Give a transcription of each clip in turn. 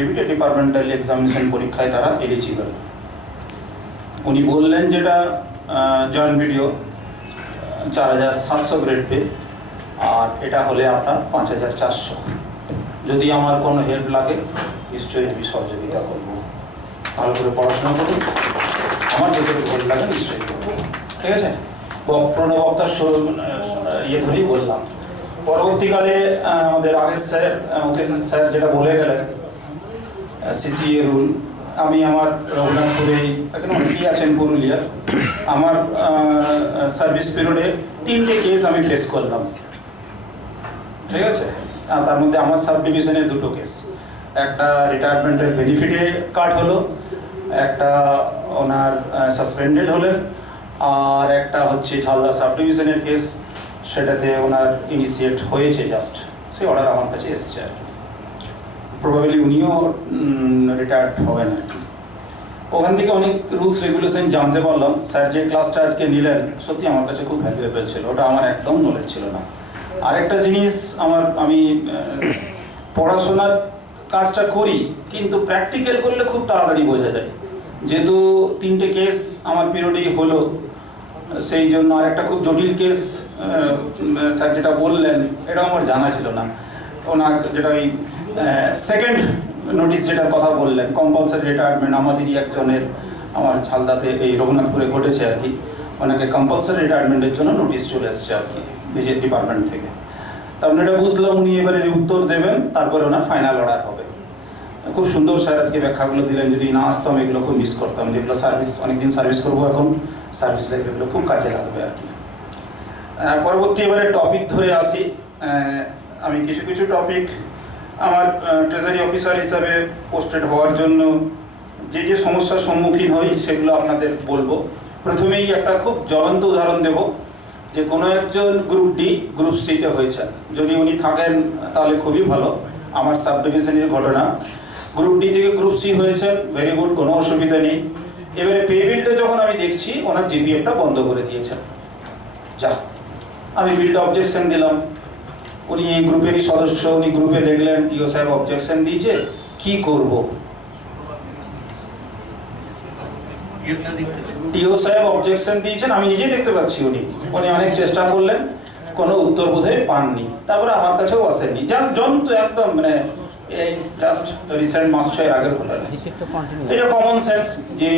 Limited departmental examination পরীক্ষায় তারা eligible. উনি বললেন যেটা জয়েন্ট ভিডিও 4700 গ্রেড পে, আর এটা হলে আপনার 5400। যদি আমার কোনো হেল্প লাগে নিশ্চয়ই আমি সহযোগিতা করব। ভালো করে পড়াশোনা করুন, আমার যেটুকু হেল্প লাগে নিশ্চয়ই করবো, ঠিক আছে? প্রণবক্তার ইয়ে ধরেই বললাম। পরবর্তীকালে আমাদের আগের স্যার যেটা বলে গেলেন সিসিএ রুল, আমি আমার রঘুনাথপুরেই এখানে অনেকেই আছেন পুরুলিয়া, আমার সার্ভিস পিরিয়ডে 3টে কেস আমি ফেস করলাম, ঠিক আছে? তার মধ্যে আমার সাব ডিভিশনের 2টো কেস, একটা রিটায়ারমেন্টের বেনিফিটে কাট হলো, একটা ওনার সাসপেন্ডেড হলেন, আর একটা হচ্ছে ঝালদা সাব ডিভিশনের কেস, সেটাতে ওনার ইনিশিয়েট হয়েছে জাস্ট, সেই অর্ডার আমার কাছে এসছে আর কি। প্রবাবলি উনিও রিটায়ার্ড হবেন আর কি। ওখান থেকে অনেক রুলস রেগুলেশন জানতে পারলাম। স্যার যে ক্লাসটা আজকে নিলেন সত্যি আমার কাছে খুব ভ্যালুয়েবল ছিল, ওটা আমার একদম নলেজ ছিল না। আরেকটা জিনিস, আমি পড়াশোনার কাজটা করি কিন্তু প্র্যাকটিক্যাল করলে খুব তাড়াতাড়ি বোঝা যায়। যেহেতু 3টে কেস আমার পিরিয়ডেই হলো, সেই জন্য আরেকটা খুব জটিল কেস স্যার যেটা বললেন এটাও আমার জানা ছিল না। ওনার যেটা ওই সেকেন্ড নোটিশ যেটার কথা বললেন, কম্পালসারি রিটায়ারমেন্ট, আমাদেরই একজনের আমার ঝালদাতে এই রঘুনাথপুরে ঘটেছে আর কি, ওনাকে কম্পালসারি রিটায়ারমেন্টের জন্য নোটিশ চলে এসছে আর কি বিজেপি ডিপার্টমেন্ট থেকে। তারপরে এটা বুঝলাম উনি এবারে উত্তর দেবেন, তারপরে ওনার ফাইনাল অর্ডার হবে। খুব সুন্দর স্যার আজকে ব্যাখ্যাগুলো দিলেন, যদি না আসতাম এগুলো খুব মিস করতাম, যেগুলো সার্ভিস অনেকদিন সার্ভিস করবো, এখন সার্ভিস লাইফ এগুলো খুব কাজে লাগবে আর কি। পরবর্তী এবারে টপিক ধরে আসি। আমি কিছু টপিক আমার ট্রেজারি অফিসার হিসাবে পোস্টেড হওয়ার জন্য যে সমস্যার সম্মুখীন হই সেগুলো আপনাদের বলবো। প্রথমেই একটা খুব জ্বলন্ত উদাহরণ দেব, যে কোনো একজন গ্রুপ ডি গ্রুপ সিতে হয়েছেন, যদি উনি থাকেন তাহলে খুবই ভালো। আমার সাব ডিভিশনের ঘটনা, গ্রুপ ডি থেকে গ্রুপ সি হয়েছেন, ভেরি গুড, কোনো অসুবিধা নেই। এবারে পে বিলটা যখন আমি দেখছি ওনার জিপিএফটা বন্ধ করে দিয়েছেন। যা, আমি বিলটা অবজেকশন দিলাম, উনি এই গ্রুপেরই সদস্য, উনি গ্রুপে দেখলেন টিও সাহেব অবজেকশন দিয়েছে, কি করব? টিও সাহেব অবজেকশন দিয়েছেন, আমি নিজেই দেখতে পাচ্ছি উনি অনেক চেষ্টা করলেন, কোনো উত্তর বোধহয় পাননি, তারপরে আমার কাছেও আসেনি। তো একদম মানে এই জাস্ট রিসেন্ট মাস 6 আগের ঘটনা। এটা কমন সেন্স যে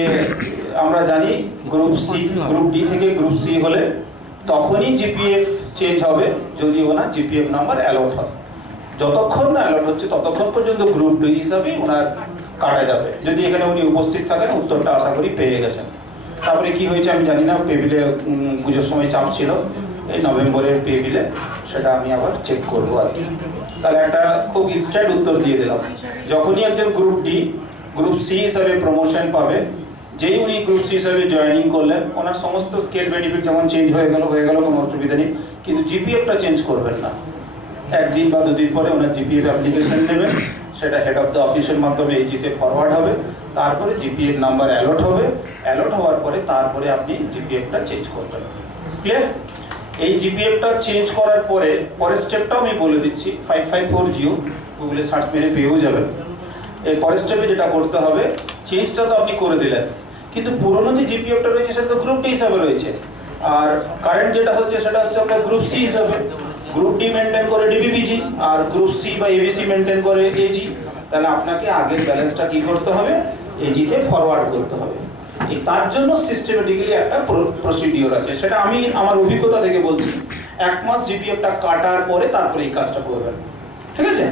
আমরা জানি গ্রুপ ডি থেকে গ্রুপ সি হলে তখনই জিপিএফ চেঞ্জ হবে যদি ওনার জিপিএফ নাম্বার অ্যালট হয়। যতক্ষণ না অ্যালট হচ্ছে ততক্ষণ পর্যন্ত গ্রুপ ডি হিসাবে ওনার কাটা যাবে। যদি এখানে উনি উপস্থিত থাকেন উত্তরটা আশা করি পেয়ে গেছেন। তারপরে কি হয়েছে আমি জানি না, পে বিলে পুজোর সময় চাপ ছিল, এই নভেম্বরের পে বিলে সেটা আমি আবার চেক করবো আর কি। তাহলে একটা খুব ইনস্ট্যান্ট উত্তর দিয়ে দিলাম, যখনই একজন গ্রুপ ডি গ্রুপ সি হিসাবে প্রমোশন পাবে, যেই উনি গ্রুপ সি হিসাবে জয়েনিং করলেন ওনার সমস্ত স্কেল বেনিফিট যেমন চেঞ্জ হয়ে গেল কোনো অসুবিধা নেই, কিন্তু জিপিএফটা চেঞ্জ করবেন না। 1 দিন বা 2 দিন পরে ওনার জিপিএফ অ্যাপ্লিকেশন দেবেন, সেটা হেড অফ দ্য অফিসের মাধ্যমে এইজিতে ফরওয়ার্ড হবে, তারপরে জিপিএফ নাম্বার অ্যালট হবে, অ্যালট হওয়ার পরে তারপরে আপনি জিপিএফটা চেঞ্জ করবেন। ক্লিয়ার? এই জিপিএফটা চেঞ্জ করার পরে পরের স্টেপটাও আমি বলে দিচ্ছি, 5540 গুগলে সার্চ মেরে পেয়েও যাবেন। এই পরের স্টেপে যেটা করতে হবে, চেঞ্জটা তো আপনি করে দিলেন, কিন্তু পুরনো যে জিপিএফটা রয়েছে সেটা তো গ্রুপ ডি হিসাবে রয়েছে, আর কারেন্ট যেটা হচ্ছে সেটা হচ্ছে আপনার গ্রুপ সি হিসাবে। গ্রুপ ডি মেনটেন করে ডিবিবিজি, আর গ্রুপ সি বা এবিসি মেনটেন করে এজি। তাহলে আপনাকে আগের ব্যালেন্সটা কি করতে হবে, এজিতে ফরওয়ার্ড করতে হবে। তার জন্য সিস্টেমেটিক্যালি একটা প্রসিডিওর আছে, সেটা আমি আমার অভিজ্ঞতা থেকে বলছি। 1 মাস জিপিএফটা কাটার পরে তারপরে এই কাজটা করবেন, ঠিক আছে?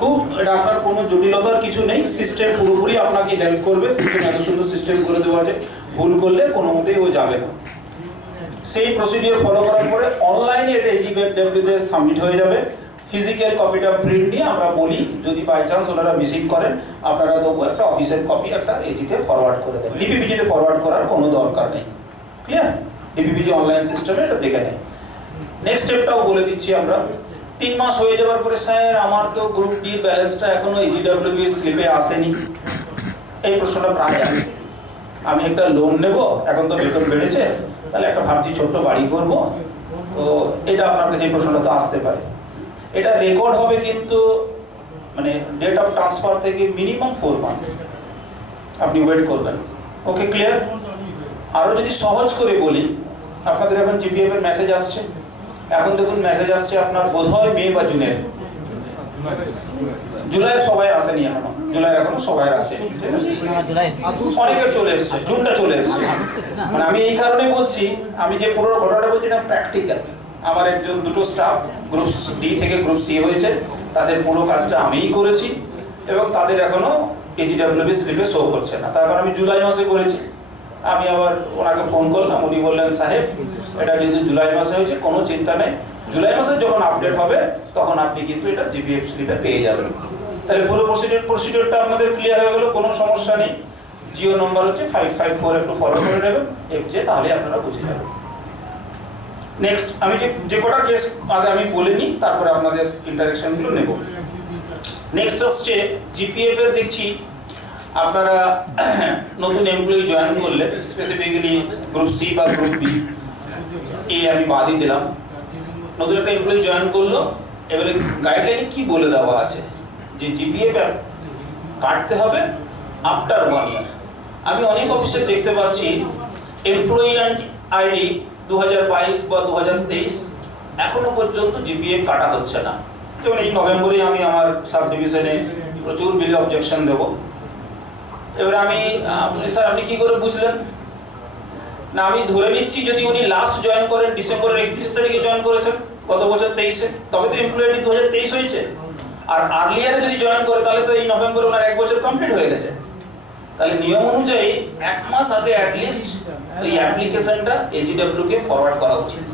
খুব এটা আপনার কোনো জটিলতার কিছু নেই, সিস্টেম পুরোপুরি আপনাকে হেল্প করবে। সিস্টেম এত সুন্দর সিস্টেম করে দেওয়া আছে, ভুল করলে কোনো মতেই ও যাবে না। সেই প্রসিডিওর ফলো করার পরে অনলাইনে এটা এজিডব্লিউতে সাবমিট হয়ে যাবে। ফিজিক্যাল কপিটা প্রিন্ট নিয়ে আমরা বলি, যদি বাই চান্স ওনারা মিসিং করেন আপনারা তবু একটা অফিসের কপি একটা এজিতে ফরওয়ার্ড করে দেন, ডিপিপিজিতে ফরওয়ার্ড করার কোনো দরকার নেই। ক্লিয়ার? ডিপিপিজি অনলাইন সিস্টেমে এটা দেখে নেই। নেক্সট স্টেপটাও বলে দিচ্ছি আমরা। 3 মাস হয়ে যাওয়ার পরে, স্যার আমার তো গ্রুপ ডি ব্যালেন্সটা এখনো এজিডব্লিউ স্লিপে আসেনি, এই প্রশ্নটা প্রায় আসে। আমি একটা লোন নেব, এখন তো বেতন বেড়েছে, তাহলে একটা ভাবছি ছোট্ট বাড়ি করব, তো এটা আপনার কাছে এই প্রশ্নটা তো আসতে পারে। এটা রেকর্ড হবে কিন্তু মানে ডেট অফ ট্রান্সফার থেকে মিনিমাম 4 মান্থ আপনি ওয়েট করবেন। ওকে, ক্লিয়ার? আরও যদি সহজ করে বলি, আপনাদের এখন জিপিএফ এর মেসেজ আসছে, এখন দেখুন মেসেজ আসছে আপনার বোধহয় মে বা জুনের, জুলাইয়ের সবাই আসেনি এখনো, জুলাইয়ের এখনো সবাই আসেনি, ঠিক আছে? অনেকের চলে এসছে, জুনটা চলে এসছে। মানে আমি এই কারণে বলছি, আমি যে পুরো ঘটনাটা বলছি এটা প্র্যাকটিক্যাল। আমার একজন দুটো স্টাফ গ্রুপ ডি থেকে গ্রুপ সি হয়েছে, তাদের পুরো কাজটা আমিই করেছি এবং তাদের এখনো এজিডব্লিউবি স্লিপে শো করছে না। তার কারণ আমি জুলাই মাসে করেছি। আমি আবার ওনাকে ফোন করলাম, উনি বললেন সাহেব এটা যেহেতু জুলাই মাসে হয়েছে কোনো চিন্তা নেই, জুলাই মাসে যখন আপডেট হবে তখন আপনি কিন্তু এটা জিপিএফ স্লিপে পেয়ে যাবেন। তাহলে পুরো প্রসিডিওরটা আপনাদের ক্লিয়ার হয়ে গেল, কোনো সমস্যা নেই। জিও নম্বর হচ্ছে 554, একটু ফলো করে নেবেন এফজে, তাহলে আপনারা বুঝে যাবেন। নেক্সট আমি যে কটা কেস আগে আমি বলিনি, তারপরে আপনাদের ইন্টারেকশনগুলো নেব। নেক্সট হচ্ছে জিপিএফ এর দেখছি আপনারা নতুন এমপ্লয়ি জয়েন করলে, স্পেসিফিক্যালি গ্রুপ সি বা গ্রুপ বি, এই আমি বাদই দিলাম। নতুন একটা এমপ্লয়ি জয়েন করলো, এবারে গাইডলাইনে কি বলে দেওয়া আছে যে জিপিএফ কাটতে হবে আফটার 1 ইয়ার। আমি অনেক অফিসে দেখতে পাচ্ছি এমপ্লয়ি আইডি 2022 বা 2023 এখনো পর্যন্ত জিপিএফ কাটা হচ্ছে না। যেমন এই নভেম্বরে আমি আমার সাব ডিভিশনে প্রচুর বিলে অবজেকশন দেব। এবার আমি স্যার আপনি কি করে বুঝলেন? না, আমি ধরে নিচ্ছি যদি উনি লাস্ট জয়েন করেন ডিসেম্বরের 31 তারিখে জয়েন করেছেন গত বছর 23-এ, তবে তো এমপ্লয়ি আইডি 2023 হয়েছে। আর আর্লিয়ারে যদি জয়েন করে তাহলে তো এই নভেম্বরে ওনার 1 বছর কমপ্লিট হয়ে গেছে। তাহলে নিয়ম অনুযায়ী 1 মাস আগে অ্যাটলিস্ট এই অ্যাপ্লিকেশনটা এজিডব্লিউ কে ফরওয়ার্ড করা উচিত,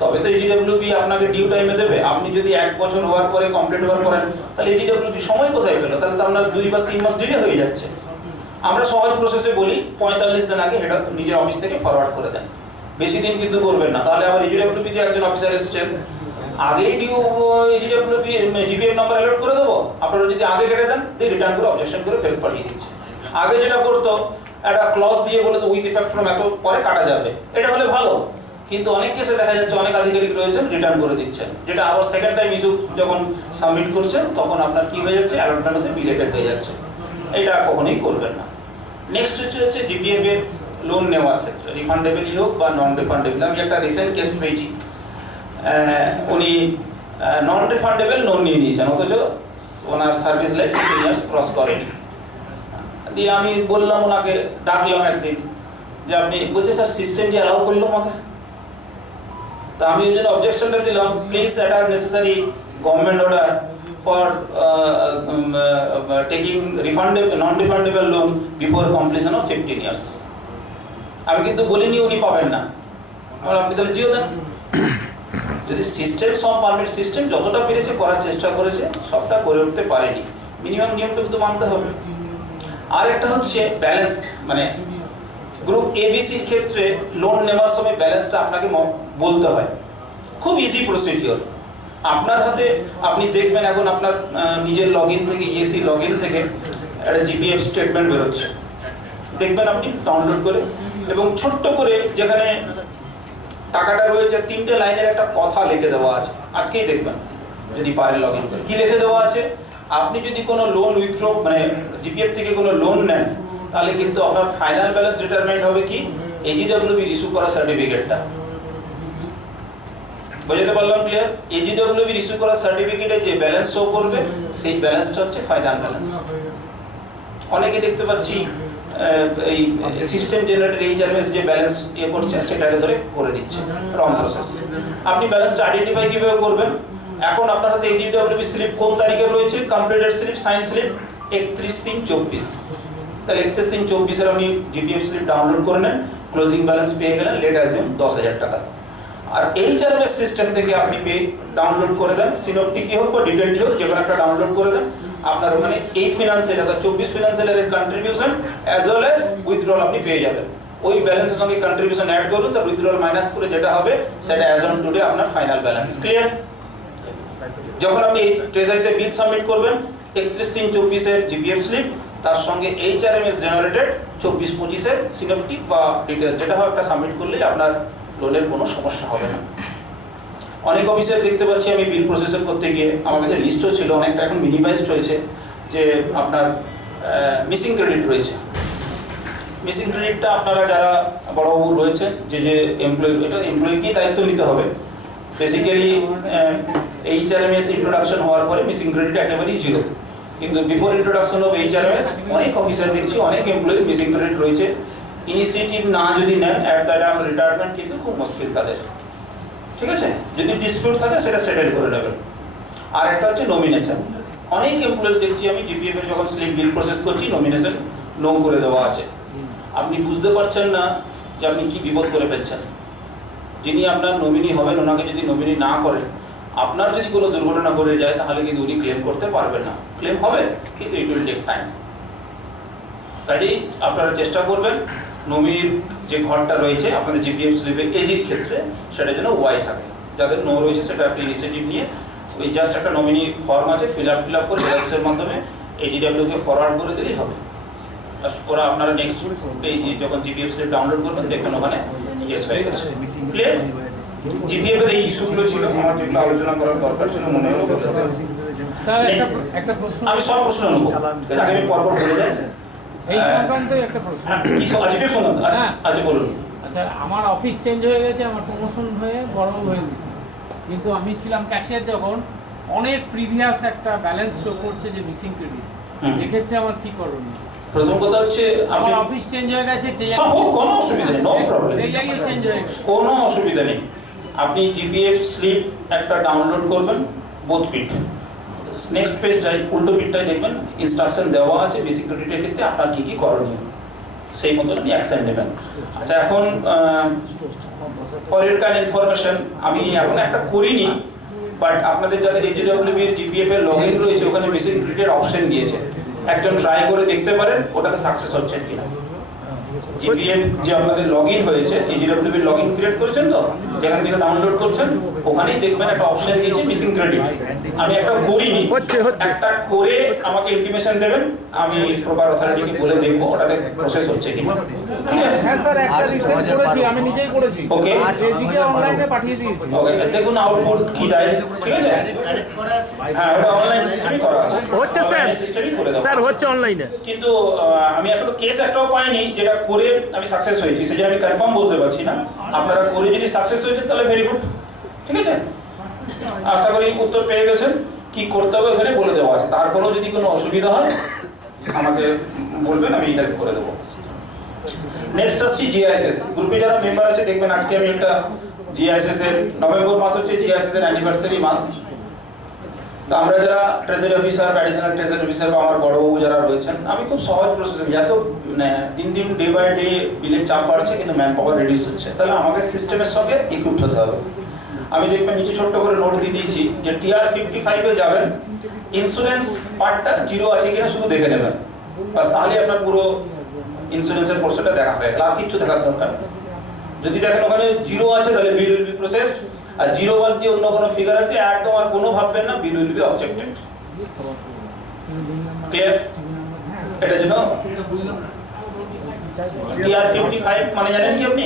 তবে তো এজিডব্লিউবি আপনাকে ডিউ টাইমে দেবে। আপনি যদি 1 বছর হওয়ার পরে কমপ্লিট হওয়ার করেন তাহলে এজিডব্লিউবি সময় কোথায় পেল? তাহলে তো আপনার 2 বা 3 মাস ডিলে হয়ে যাচ্ছে। আমরা সহজ প্রসেসে বলি 45 দিন আগে হেড নিজের অফিস থেকে ফরওয়ার্ড করে দেন, বেশি দিন কিন্তু করবেন না। তাহলে আবার এজিডব্লিউবি তে একজন অফিসার এসেছেন, আগেই ডিউ এজিডব্লিউবি জিপিএফ নাম্বার অ্যালট করে দেবো, আপনারা যদি আগে কেটে দেন দিয়ে রিটার্ন করে অবজেকশন করে ফেরত পাঠিয়ে দিচ্ছে। আগে যেটা করতো একটা ক্লজ দিয়ে বলে তো উইথ ইফেক্ট ফ্রম এত পরে কাটা যাবে, এটা হলে ভালো। কিন্তু অনেক কেসে দেখা যাচ্ছে অনেক আধিকারিক রয়েছেন রিটার্ন করে দিচ্ছেন, যেটা আবার সেকেন্ড টাইম ইস্যু যখন সাবমিট করছেন তখন আপনার কি হয়ে যাচ্ছে, অ্যালটমেন্টে বিলেটেড হয়ে যাচ্ছে। এটা কখনোই করবেন না। নেক্সট হচ্ছে জিপিএফ এর লোন নেওয়ার ক্ষেত্রে রিফান্ডেবলই হোক বা নন রিফান্ডেবল। আমি একটা রিসেন্ট কেস পেয়েছি, উনি নন রিফান্ডেবল লোন নিয়ে নিয়েছেন, অথচ ওনার সার্ভিস লাইফ 15 ইয়ার্স ক্রস করেনি। দিয়ে আমি বললাম ওনাকে, ডাকলাম একদিন যে আপনি, বলছে স্যার সিস্টেম যে অ্যালাউ করলো আমাকে। তা আমি ওই জন্য অবজেকশনটা দিলাম, please attach necessary government order for taking non refundable loan before completion of 15 years. আমি কিন্তু বলিনি উনি পাবেন না, আপনি তাহলে জিও দেন। যদি সিস্টেম সব পারমিট সিস্টেম যতটা পেরেছে করার চেষ্টা করেছে, সবটা করে উঠতে পারেনি, মিনিমাম নিয়মটা কিন্তু মানতে হবে। আর একটা হচ্ছে ব্যালেন্সড, মানে গ্রুপ এবিসির ক্ষেত্রে লোন নেওয়ার সময় ব্যালেন্সটা আপনাকে বলতে হয়। খুব ইজি প্রসিডিওর। আপনার হাতে আপনি দেখবেন এখন আপনার নিজের লগইন থেকে ইএসি লগইন থেকে একটা জিপিএফ স্টেটমেন্ট বেরোচ্ছে, দেখবেন আপনি ডাউনলোড করে, এবং ছোট্ট করে যেখানে টাকাটা রয়েছে 3টে লাইনের একটা কথা লিখে দেওয়া আছে। আজকেই দেখবেন যদি পারেন লগইন করে, কি লিখে দেওয়া আছে, আপনি যদি কোনো লোন উইথড্র মানে জিপিএফ থেকে কোনো লোন নেন তাহলে কিন্তু আপনার ফাইনাল ব্যালেন্স রিটায়ারমেন্ট হবে কি এজিডব্লিউবি ইস্যু করা সার্টিফিকেটটা। বুঝতে পারলাম? ক্লিয়ার? এজিডব্লিউবি ইস্যু করা সার্টিফিকেটে যে ব্যালেন্স শো করবে সেই ব্যালেন্সটা হচ্ছে ফাইনাল ব্যালেন্স। অনেকে দেখতে পাচ্ছি এই সিস্টেম জেনারেটেড এইচআরএস যে ব্যালেন্স করছে সেটাকে ধরে করে দিচ্ছে, রং প্রসেস। আপনি ব্যালেন্সটা আইডেন্টিফাই কিভাবে করবেন? এখন আপনার হাতে এজিডব্লিউবি স্লিপ কোন তারিখে রয়েছে, কমপ্লিটেড স্লিপ সাইন স্লিপ 31/3/24। তাহলে 31/3/24 এর আপনি জিপিএফ স্লিপ ডাউনলোড করে নেন, ক্লোজিং ব্যালেন্স পেয়ে গেলেন, লেট অ্যাজিউম 10,000 টাকা। আর এইচআরএস সিস্টেম থেকে আপনি ডাউনলোড করে দেন, সিনপটিক হোক বা ডিটেলড হোক, যে কোনো একটা ডাউনলোড করে দেন। আপনার ওখানে এই ফিনান্সিয়াল অর্থাৎ 24 ফিনান্সিয়ালের contribution as well as withdrawal আপনি পেয়ে যাবেন। ওই ব্যালেন্সের সঙ্গে কন্ট্রিবিউশন অ্যাড করুন, আর উইথড্রল মাইনাস করে যেটা হবে সেটা অ্যাজ অন টুডে আপনার ফাইনাল ব্যালেন্স। ক্লিয়ার? যখন আপনি ট্রেজারিতে বিল সাবমিট করবেন 31/3/24 এর জিপিএফ স্লিপ, তার সঙ্গে এইচআরএমএস জেনারেটেড 24/25 এর সিনপটিক বা ডিটেল যেটা হয় একটা সাবমিট করলে আপনার লোনের কোনো সমস্যা হবে না। অনেক অফিসে দেখতে পাচ্ছি আমি বিল প্রসেসর করতে গিয়ে আমার কাছে লিস্টও ছিল, অনেকটা এখন মিনিমাইজড হয়েছে, যে আপনার মিসিং ক্রেডিট রয়েছে। মিসিং ক্রেডিটটা আপনারা যারা বড়বাবু রয়েছেন, যে এমপ্লয়ি, এটা এমপ্লয়িকেই দায়িত্ব নিতে হবে। বেসিক্যালি HRMS ইন্ট্রোডাকশন হওয়ার পরে মিসিং ক্রেডিট একেবারেই জিরো, কিন্তু বিফোর ইন্ট্রোডাকশন অফ HRMS অনেক অফিসার দেখছি, অনেক এমপ্লয়ি মিসিং ক্রেডিট রয়েছে। ইনিশিয়েটিভ না যদি নেন অ্যাট দ্য টাইম রিটায়ারমেন্ট কিন্তু খুব মুশকিল তাদের, ঠিক আছে? যদি ডিসপিউট থাকে সেটা সেটেল করে নেবেন। আর একটা হচ্ছে নমিনেশন। অনেক এমপ্লয়ি দেখছি আমি GPF এর যখন স্লিপ বিল প্রসেস করছি, নমিনেশন নো করে দেওয়া আছে। আপনি বুঝতে পারছেন না যে আপনি কি বিপদ করে ফেলছেন। যিনি আপনার নমিনি হবেন, ওনাকে যদি নমিনি না করেন, আপনার যদি কোনো দুর্ঘটনা ঘটে যায় তাহলে কিন্তু উনি ক্লেম করতে পারবেন না। ক্লেম হবে কিন্তু ইট উইল টেক টাইম। কাজেই আপনারা চেষ্টা করবেন নমিনির যে ঘরটা রয়েছে আপনাদের GPF স্লিপে এজির ক্ষেত্রে, সেটা যেন ওয়াই থাকে। যাদের নো রয়েছে সেটা আপনি ইনিশিয়েটিভ নিয়ে ওই জাস্ট একটা নমিনি ফর্ম আছে, ফিল আপ করে জেরক্সের মাধ্যমে AGW-কে ফরওয়ার্ড করে দিলেই হবে। ওরা আপনারা নেক্সট পেজে যখন GPF স্লিপ ডাউনলোড করবেন দেখবেন ওখানে ইয়েস হয়ে গেছে। ক্লিয়ার? GPF এর এই ইস্যুগুলো ছিল আমার, যেগুলো আলোচনা করার দরকার ছিল মনে হলো। স্যার একটা প্রশ্ন, আমি সব প্রশ্ন নেব, এর আগে আমি পরপর বলে যাই। এই সংক্রান্ত একটা প্রশ্ন। GPF সংক্রান্ত? আচ্ছা বলুন। আচ্ছা, আমার অফিস চেঞ্জ হয়ে গেছে, আমার প্রমোশন হয়ে বড় হয়ে গেছে, কিন্তু আমি ছিলাম ক্যাশিয়ার যখন, অনেক প্রিভিয়াস একটা ব্যালেন্স শো করছে যে মিসিং ক্রেডিট। এক্ষেত্রে আমার কি করণীয়? প্রথম কথা হচ্ছে আমার অফিস চেঞ্জ হয়ে গেছে, কোনো অসুবিধা নেই, নো প্রবলেম, এই জায়গায় চেঞ্জ হয়ে গেছে, কোনো অসুবিধা নেই। আপনি GPF স্লিপ একটা ডাউনলোড করবেন, বোথ পিট, নেক্সট পেজটাই উল্টো পিটটাই দেখবেন ইনস্ট্রাকশন দেওয়া আছে বেসিক ক্রেডিটের ক্ষেত্রে আপনার কী কী করণীয়, সেই মতো আপনি অ্যাকশন নেবেন। আচ্ছা, এখন পরের কার ইনফরমেশন আমি এখন একটা করিনি, বাট আপনাদের যাদের AGW এর GPF এর লগইন রয়েছে ওখানে বেসিক ক্রেডিটের অপশন দিয়েছে, একজন ট্রাই করে দেখতে পারেন ওটাতে সাকসেস হচ্ছে কিনা। GPF যে আপনাদের লগইন হয়েছে, AGW এর লগইন ক্রিয়েট করেছেন তো, যেখান থেকে ডাউনলোড করছেন ওখানেই দেখবেন একটা অপশন দিয়েছে মিসিং ক্রেডিট। আমি একটা করিনি, একটা করে আমাকে ইন্টিমেশন দেবেন, আমি প্রপার অথরিটিকে বলে দেখবো ওটাতে প্রসেস হচ্ছে কিনা। হ্যাঁ স্যার, একটা রিসেন্ট করেছি, আমি নিজেই করেছি। ওকে, এজিকে অনলাইনে পাঠিয়ে দিয়েছি। ওকে, দেখুন আউটপুট কি দেয়, ঠিক আছে? হ্যাঁ, ওটা অনলাইন সিস্টেমই করা আছে, হচ্ছে স্যার, সিস্টেমই করে দেওয়া স্যার হচ্ছে অনলাইনে। কিন্তু আমি এখনো কেস একটাও পাইনি যেটা করে আমি সাকসেস হয়েছি, সেটা আমি কনফার্ম বলতে পারছি না। আপনারা করে যদি সাকসেস হয়েছে তাহলে ভেরি গুড, ঠিক আছে? আশা করি উত্তর পেয়ে গেছেন, কি করতে হবে এখানে বলে দেওয়া আছে। তারপরেও যদি কোনো অসুবিধা হয় আমাকে বলবেন, আমি হেল্প করে দেবো। নেক্সট আসছি GISS গ্রুপে যারা মেম্বার আছে দেখবেন আজকে আমি একটা GISS এর নভেম্বর মাস হচ্ছে GISS এর অ্যানিভার্সারি মান্থ। তো আমরা যারা treasury officer, additional treasury officer বা আমার বড়বাবু যারা রয়েছেন, আমি খুব সহজ প্রসেস, এত দিন দিন ডে বাই ডে বিলের চাপ বাড়ছে কিন্তু ম্যান পাওয়ার রিডিউস হচ্ছে, তাহলে আমাকে সিস্টেমের সঙ্গে ইকুইপড হতে হবে। আমি দেখবেন নিচে ছোট্ট করে নোট দিয়ে দিয়েছি যে TR55 এ যাবেন, ইন্স্যুরেন্স পার্টটা জিরো আছে কিনা শুধু দেখে নেবেন, বাস তাহলে আপনার পুরো ইন্স্যুরেন্সের পোর্শনটা দেখা হয়ে গেল, আর কিছু দেখার দরকার নেই। যদি দেখেন ওখানে জিরো আছে তাহলে বিল উইল বি প্রসেস, আর জিরো বাদ দিয়ে অন্য কোনো ফিগার আছে একদম আর কোনো ভাববেন না, বিল উইল বি অবজেক্টেড। ক্লিয়ার? এটা যেন TR55 মানে জানেন কি আপনি?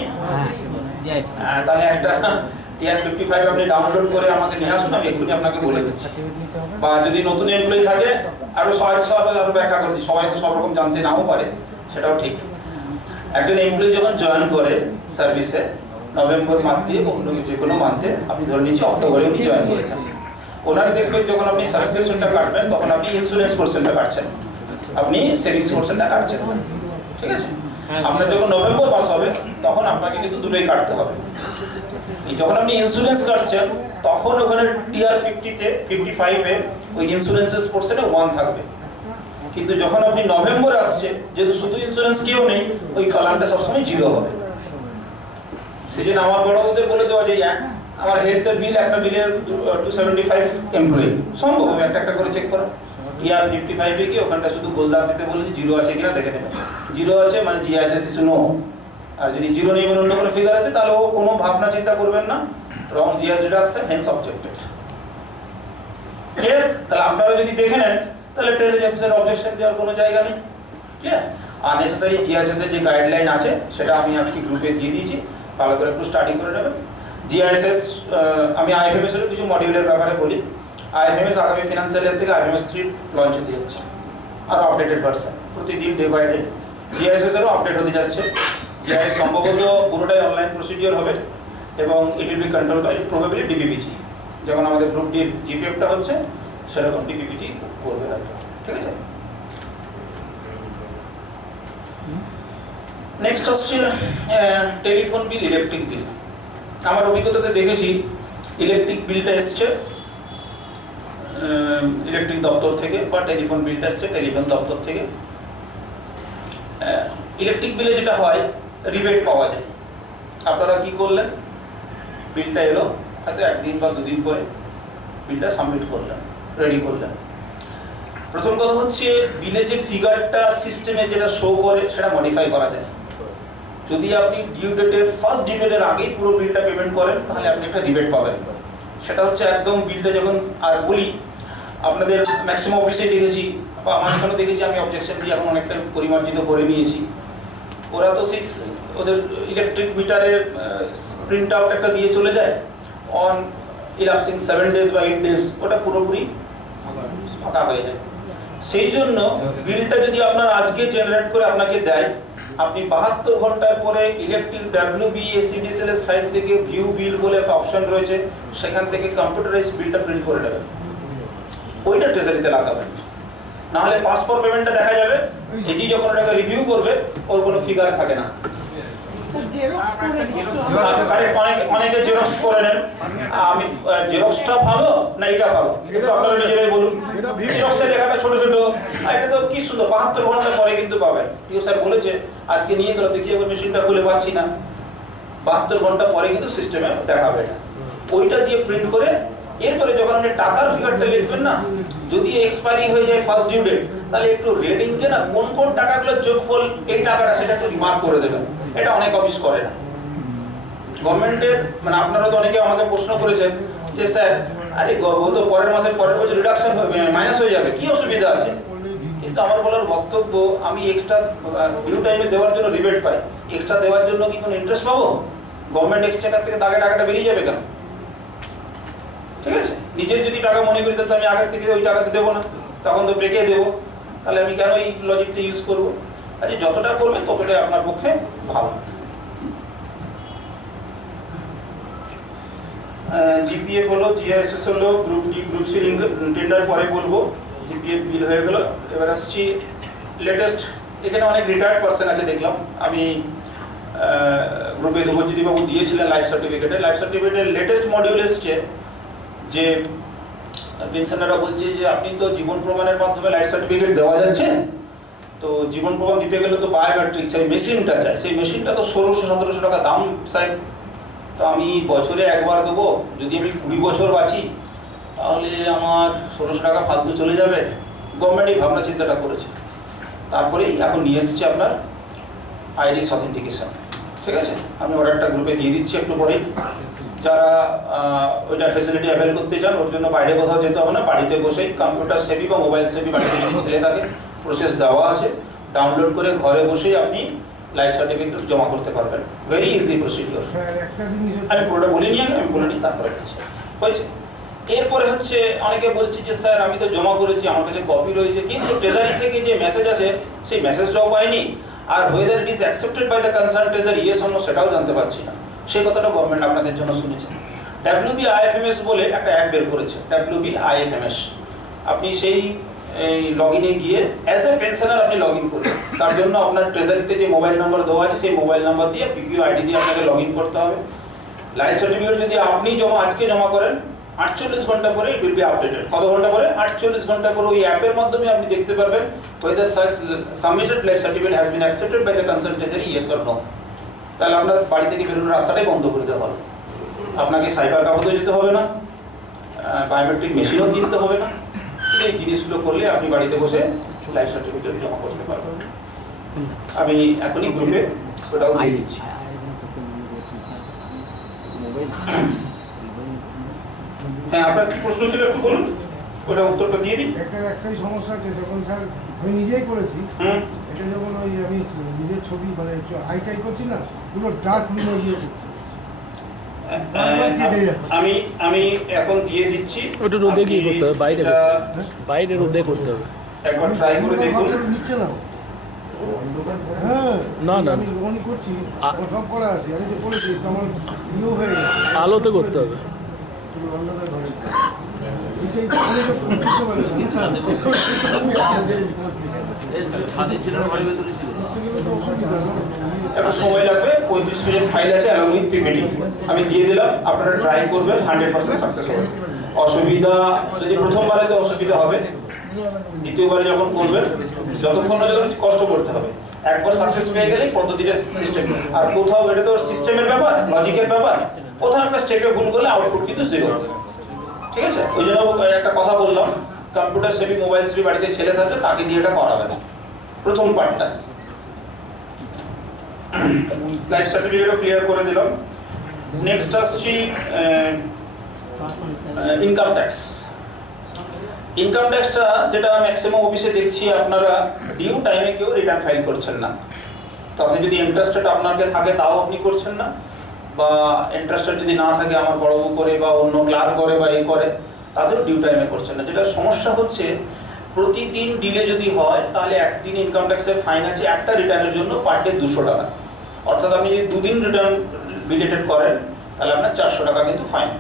তাহলে একটা TR55 আপনি ডাউনলোড করে আমাকে নিয়ে আসুন, আমি এক্ষুনি আপনাকে বলে দিচ্ছি। বা যদি নতুন এমপ্লয়ি থাকে আরো সহজ আরো ব্যাখ্যা করছি, সবাই তো সব রকম জানতে নাও পারে, সেটাও ঠিক। একজন এমপ্লয়ি যখন জয়েন করে সার্ভিসে নভেম্বর মান্থ দিয়ে যে কোনো মান্থে, আপনি ধরে নিচ্ছি অক্টোবরে উনি জয়েন করেছেন, ওনার দেখবেন যখন আপনি সাবস্ক্রিপশনটা কাটবেন তখন আপনি ইন্স্যুরেন্স পোর্শনটা কাটছেন, আপনি সেভিংস পোর্শনটা কাটছেন, ঠিক আছে? আপনার যখন নভেম্বর মাস হবে তখন আপনাকে কিন্তু দুটোই কাটতে হবে। যখন আপনি ইন্স্যুরেন্স কাটছেন তখন ওখানে TR55 এ ওই ইন্স্যুরেন্সের পোর্শনে 1 থাকবে, কিন্তু যখন আপনি নভেম্বর আসছে যেহেতু শুধু ইন্স্যুরেন্স কেউ নেই, ওই কলামটা সবসময় জিরো হবে। সেজন্য আমার বড়দের বলে দেওয়া যে আমার হেলথের বিল, একটা বিলের 275 এমপ্লয়ি, সম্ভব আমি একটা একটা করে চেক করা। TR55 এ গিয়ে ওখানটা শুধু গোল দাগ দিতে বলেছি, জিরো আছে কিনা দেখে নেবেন, জিরো আছে মানে GISS ইজ নো, আর যদি জিরো নেই মানে অন্য কোনো ফিগার আছে তাহলে ও কোনো ভাবনা চিন্তা করবেন না, wrong GS deduction hence objected. Clear? তাহলে আপনারা যদি দেখে নেন তাহলে ট্রেজারি অফিসার অবজেকশন দেওয়ার কোনো জায়গা নেই। ক্লিয়ার? আর নেসেসারি GISS এর যে গাইডলাইন আছে সেটা আমি আজকে গ্রুপে দিয়ে দিয়েছি, ভালো করে একটু স্টাডি করে নেবেন। জিআইএসএস আমি আইএফএমএস এর কিছু মডিউলের ব্যাপারে বলি। আইএফএমএস আগামী ফিনান্সিয়াল ইয়ার থেকে আইএফএমএস 3 লঞ্চ হতে যাচ্ছে, আরও আপডেটেড ভার্সন প্রতিদিন ডে বাই ডে। জিআইএসএস এরও আপডেট হতে যাচ্ছে। জিআইএস সম্ভবত পুরোটাই অনলাইন প্রসিডিওর হবে এবং it will be control by probably DPPG, যেমন আমাদের গ্রুপ ডির জিপিএফটা হচ্ছে সেরকম ডিপিপিজি করবে হয়তো, ঠিক আছে। নেক্সট হচ্ছে টেলিফোন বিল, ইলেকট্রিক বিল। আমার অভিজ্ঞতাতে দেখেছি ইলেকট্রিক বিলটা এসছে ইলেকট্রিক দপ্তর থেকে, বা টেলিফোন বিলটা এসছে টেলিফোন দপ্তর থেকে। ইলেকট্রিক বিলে যেটা হয় রিবেট পাওয়া যায়। আপনারা কি করলেন, বিলটা এলো হয়তো একদিন বা দুদিন পরে বিলটা সাবমিট করলেন, রেডি করলেন। প্রথম কথা হচ্ছে বিলে যে ফিগারটা সিস্টেমে যেটা শো করে সেটা মডিফাই করা যায়। যদি আপনি ডিউ ডেটের ফার্স্ট ডিউ ডেটের আগেই পুরো বিলটা পেমেন্ট করেন তাহলে আপনি একটা রিবেট পাবেন। সেটা হচ্ছে একদম বিলটা যখন, আর বলি আপনাদের ম্যাক্সিমাম অফিসে দেখেছি বা আমার এখানে দেখেছি, আমি অবজেকশন দিয়ে এখন অনেকটা পরিমার্জিত করে নিয়েছি। ওরা তো সেই ওদের ইলেকট্রিক মিটারের প্রিন্ট আউট একটা দিয়ে চলে যায় অন ইলাপসিং 7 ডেজ বা 8 ডেজ, ওটা পুরোপুরি ফাঁকা হয়ে যায়। সেই জন্য বিলটা যদি আপনার আজকে জেনারেট করে আপনাকে দেয়, আপনি 72 ঘন্টার পরে ইলেকট্রিক WBACDSL এর সাইট থেকে ভিউ বিল বলে একটা অপশন রয়েছে, সেখান থেকে কম্পিউটারাইজ বিলটা প্রিন্ট করে নেবেন, ওইটা ট্রেজারিতে লাগাবেন। নাহলে পাসপোর্ট পেমেন্টটা দেখা যাবে, এজি যখন ওটাকে রিভিউ করবে ওর কোনো ফিগার থাকে না। অনেকে জেরক্স করে নেন, আমি জেরক্সটা ভালো না এটা ভালো, একটু আপনারা নিজেরাই বলুন। জেরক্সের লেখাটা ছোট ছোট, আর এটা তো কি সুন্দর 72 ঘন্টা পরে কিন্তু পাবেন। কেউ স্যার বলেছে আজকে নিয়ে গেল, দেখি একবার মেশিনটা খুলে পাচ্ছি না, 72 ঘন্টা পরে কিন্তু সিস্টেমে দেখাবে না। ওইটা দিয়ে প্রিন্ট করে এরপরে যখন আপনি টাকার ফিগারটা লিখবেন না, যদি এক্সপায়ারি হয়ে যায় ফার্স্ট ডিউ ডেট, তাহলে একটু রেড ইঙ্কে না কোন কোন টাকাগুলো যোগফল এই টাকাটা সেটা একটু রিমার্ক করে দেবেন। এটা অনেক অফিস করে না। গভর্নমেন্টের মানে আপনারা তো অনেকে আমাকে প্রশ্ন করেছেন যে স্যার আরে ও তো পরের মাসের পরের বছর রিডাকশন হবে, মাইনাস হয়ে যাবে, কি অসুবিধা আছে? কিন্তু আমার বলার বক্তব্য, আমি এক্সট্রা ডিউ টাইমে দেওয়ার জন্য রিবেট পাই, এক্সট্রা দেওয়ার জন্য কি কোনো ইন্টারেস্ট পাবো? গভর্নমেন্ট এক্সট্রাকার থেকে দাগে টাকাটা বেরিয়ে যাবে কেন? ঠিক আছে, নিজের যদি টাকা মনে করি তাহলে আমি আগের থেকে ওই টাকাতে দেবো না, তখন তো ব্রেকে দেবো, তাহলে আমি কেন এই লজিকটা ইউজ করবো? আচ্ছা, যতটা করবেন ততটাই আপনার পক্ষে ভালো। জিপিএফ হলো, জিআইএসএস হলো, group D group C tender পরে বলবো। জিপিএফ বিল হয়ে গেল। এবার আসছি লেটেস্ট, এখানে অনেক রিটায়ার্ড পার্সন আছে দেখলাম আমি, গ্রুপে ধ্রুবজ্যোতি বাবু দিয়েছিলেন লাইফ সার্টিফিকেটে। লাইফ সার্টিফিকেটের লেটেস্ট মডিউল এসছে যে পেনশনাররা বলছে যে আপনি তো জীবন প্রমাণের মাধ্যমে লাইফ সার্টিফিকেট দেওয়া যাচ্ছে, তো জীবন প্রমাণ দিতে গেলে তো বায়োমেট্রিক চাই, মেশিনটা চাই, সেই মেশিনটা তো 1600-1700 টাকা দাম সাহেব, তো আমি বছরে একবার দেবো, যদি আমি 20 বছর বাঁচি তাহলে আমার 1600 টাকা ফালতু চলে যাবে। গভর্নমেন্ট এই ভাবনা চিন্তাটা করেছে, তারপরেই এখন নিয়ে এসছে আপনার আইরিস অথেন্টিকেশন। ঠিক আছে, আমি অর্ডারটা গ্রুপে দিয়ে দিচ্ছি একটু পরেই। যারা ওইটা ফেসিলিটি অ্যাভেল করতে চান ওর জন্য বাইরে কোথাও যেতে হবে না, বাড়িতে বসেই কম্পিউটার সেভি বা মোবাইল সেভি বাড়িতে যদি ছেলে থাকে প্রসেস দেওয়া আছে, ডাউনলোড করে ঘরে বসেই আপনি লাইফ সার্টিফিকেট জমা করতে পারবেন। Very easy procedure. আমি পুরোটা বলিনি, আমি বলে নিই তারপরে হয়েছে। এরপরে হচ্ছে অনেকে বলছে যে স্যার আমি তো জমা করেছি, আমার কাছে কপি রয়েছে, কিন্তু ট্রেজারি থেকে যে মেসেজ আসে সেই মেসেজটাও পাইনি, আর whether it is accepted by the concern treasury yes or no সেটাও জানতে পারছি না। সেই কথাটা গভর্নমেন্ট আপনাদের জন্য শুনেছে। WBIFMS বলে একটা অ্যাপ বের করেছে, WBIFMS। আপনি সেই লগ ইনে গিয়ে অ্যাজ এ পেনশনার আপনি লগ ইন করবেন। তার জন্য আপনার ট্রেজারিতে যে মোবাইল নাম্বার দেওয়া আছে সেই মোবাইল নাম্বার দিয়ে PPO আইডি দিয়ে আপনাকে লগ ইন করতে হবে। লাইফ সার্টিফিকেট যদি আপনি আজকে জমা করেন 48 ঘন্টা পরে ইট উইল বি আপডেটেড। কত ঘন্টা পরে? 48 ঘন্টা পরে ওই অ্যাপের মাধ্যমে আপনি দেখতে পারবেন whether such submitted life certificate has been accepted by the concerned treasury yes or no। তাহলে আপনার বাড়ি থেকে বেরোনোর রাস্তাটাই বন্ধ করে দেওয়া হবে। আপনাকে সাইবার কাগজে যেতে হবে না, বায়োমেট্রিক মেশিনও কিনতে হবে না। এই জিনিসগুলো করলে আপনি বাড়িতে বসে লাইফ সার্টিফিকেট জমা করতে পারবেন। আমি এখনই গ্রুপে ওটাও দিয়ে দিচ্ছি। হ্যাঁ, আপনার কি প্রশ্ন ছিল একটু বলুন, ওটা উত্তরটা দিয়ে দিই। একটাই সমস্যা আছে, যখন স্যার আমি নিজেই করেছি, এটা যখন ওই আমি নিজের ছবি মানে হাইটাই করছি না, পুরো ডার্ক ব্লু হয়ে গিয়ে আমি আমি এখন দিয়ে দিচ্ছি। ওটা রোদে কি আপনি করতে হবে? বাইরে এটা বাইরে রোদে করতে হবে। একবার ট্রাই করে দেখুন। নিচ্ছে না। হ্যাঁ না, না, আমি রোহনি করছি আমার সব করা আছে, আমি যে করেছি তো আমার ইয়েও হয়ে গেছে। আলোতে করতে হবে। তুমি অন্যদের ঘরে এইটাই তো অনেকে বুঝতে পারে না। তো অসুবিধা না। একটু সময় লাগবে, 35 পেজের ফাইল আছে অ্যালং উইথ পিপিটি। আমি দিয়ে দিলাম, আপনারা ট্রাই করবেন, 100% সাকসেস হবে। অসুবিধা যদি প্রথমবারে অসুবিধা হবে, দ্বিতীয়বারে যখন করবেন যতক্ষণ না যখন কষ্ট করতে হবে। একবার সাকসেস পেয়ে গেলে পদ্ধতিটা সিস্টেম, আর কোথাও এটা তো সিস্টেমের ব্যাপার, লজিকের ব্যাপার, কোথাও একটা স্টেপে ভুল করলে আউটপুট কিন্তু জিরো। ঠিক আছে, ওই জন্য একটা কথা বললাম, কম্পিউটার সেবি মোবাইল সেবি বাড়িতে ছেলে থাকলে তাকে দিয়ে এটা করাবে না প্রথম পার্টটা। লাইফ সার্টিফিকেটও ক্লিয়ার করে দিলাম। নেক্সট আসছি ইনকাম ট্যাক্স। ইনকাম ট্যাক্সটা যেটা ম্যাক্সিমাম অফিসে দেখছি আপনারা ডিউ টাইমে কেউ রিটার্ন ফাইল করছেন না। তাতে যদি ইন্টারেস্টেড আপনাকে থাকে তাও আপনি করছেন না, বা ইন্টারেস্টেড যদি না থাকে আমার বড়বু করে বা অন্য ক্লার্ক করে বা এই করে, তাদেরও ডিউ টাইমে করছেন না। যেটা সমস্যা হচ্ছে, প্রতিদিন ডিলে যদি হয় তাহলে একদিন ইনকাম ট্যাক্সের ফাইন আছে একটা রিটার্নের জন্য পার ডে 200 টাকা। অর্থাৎ আপনি যদি 2 দিন রিটার্ন রিলেটেড করেন তাহলে আপনার 400 টাকা কিন্তু ফাইন,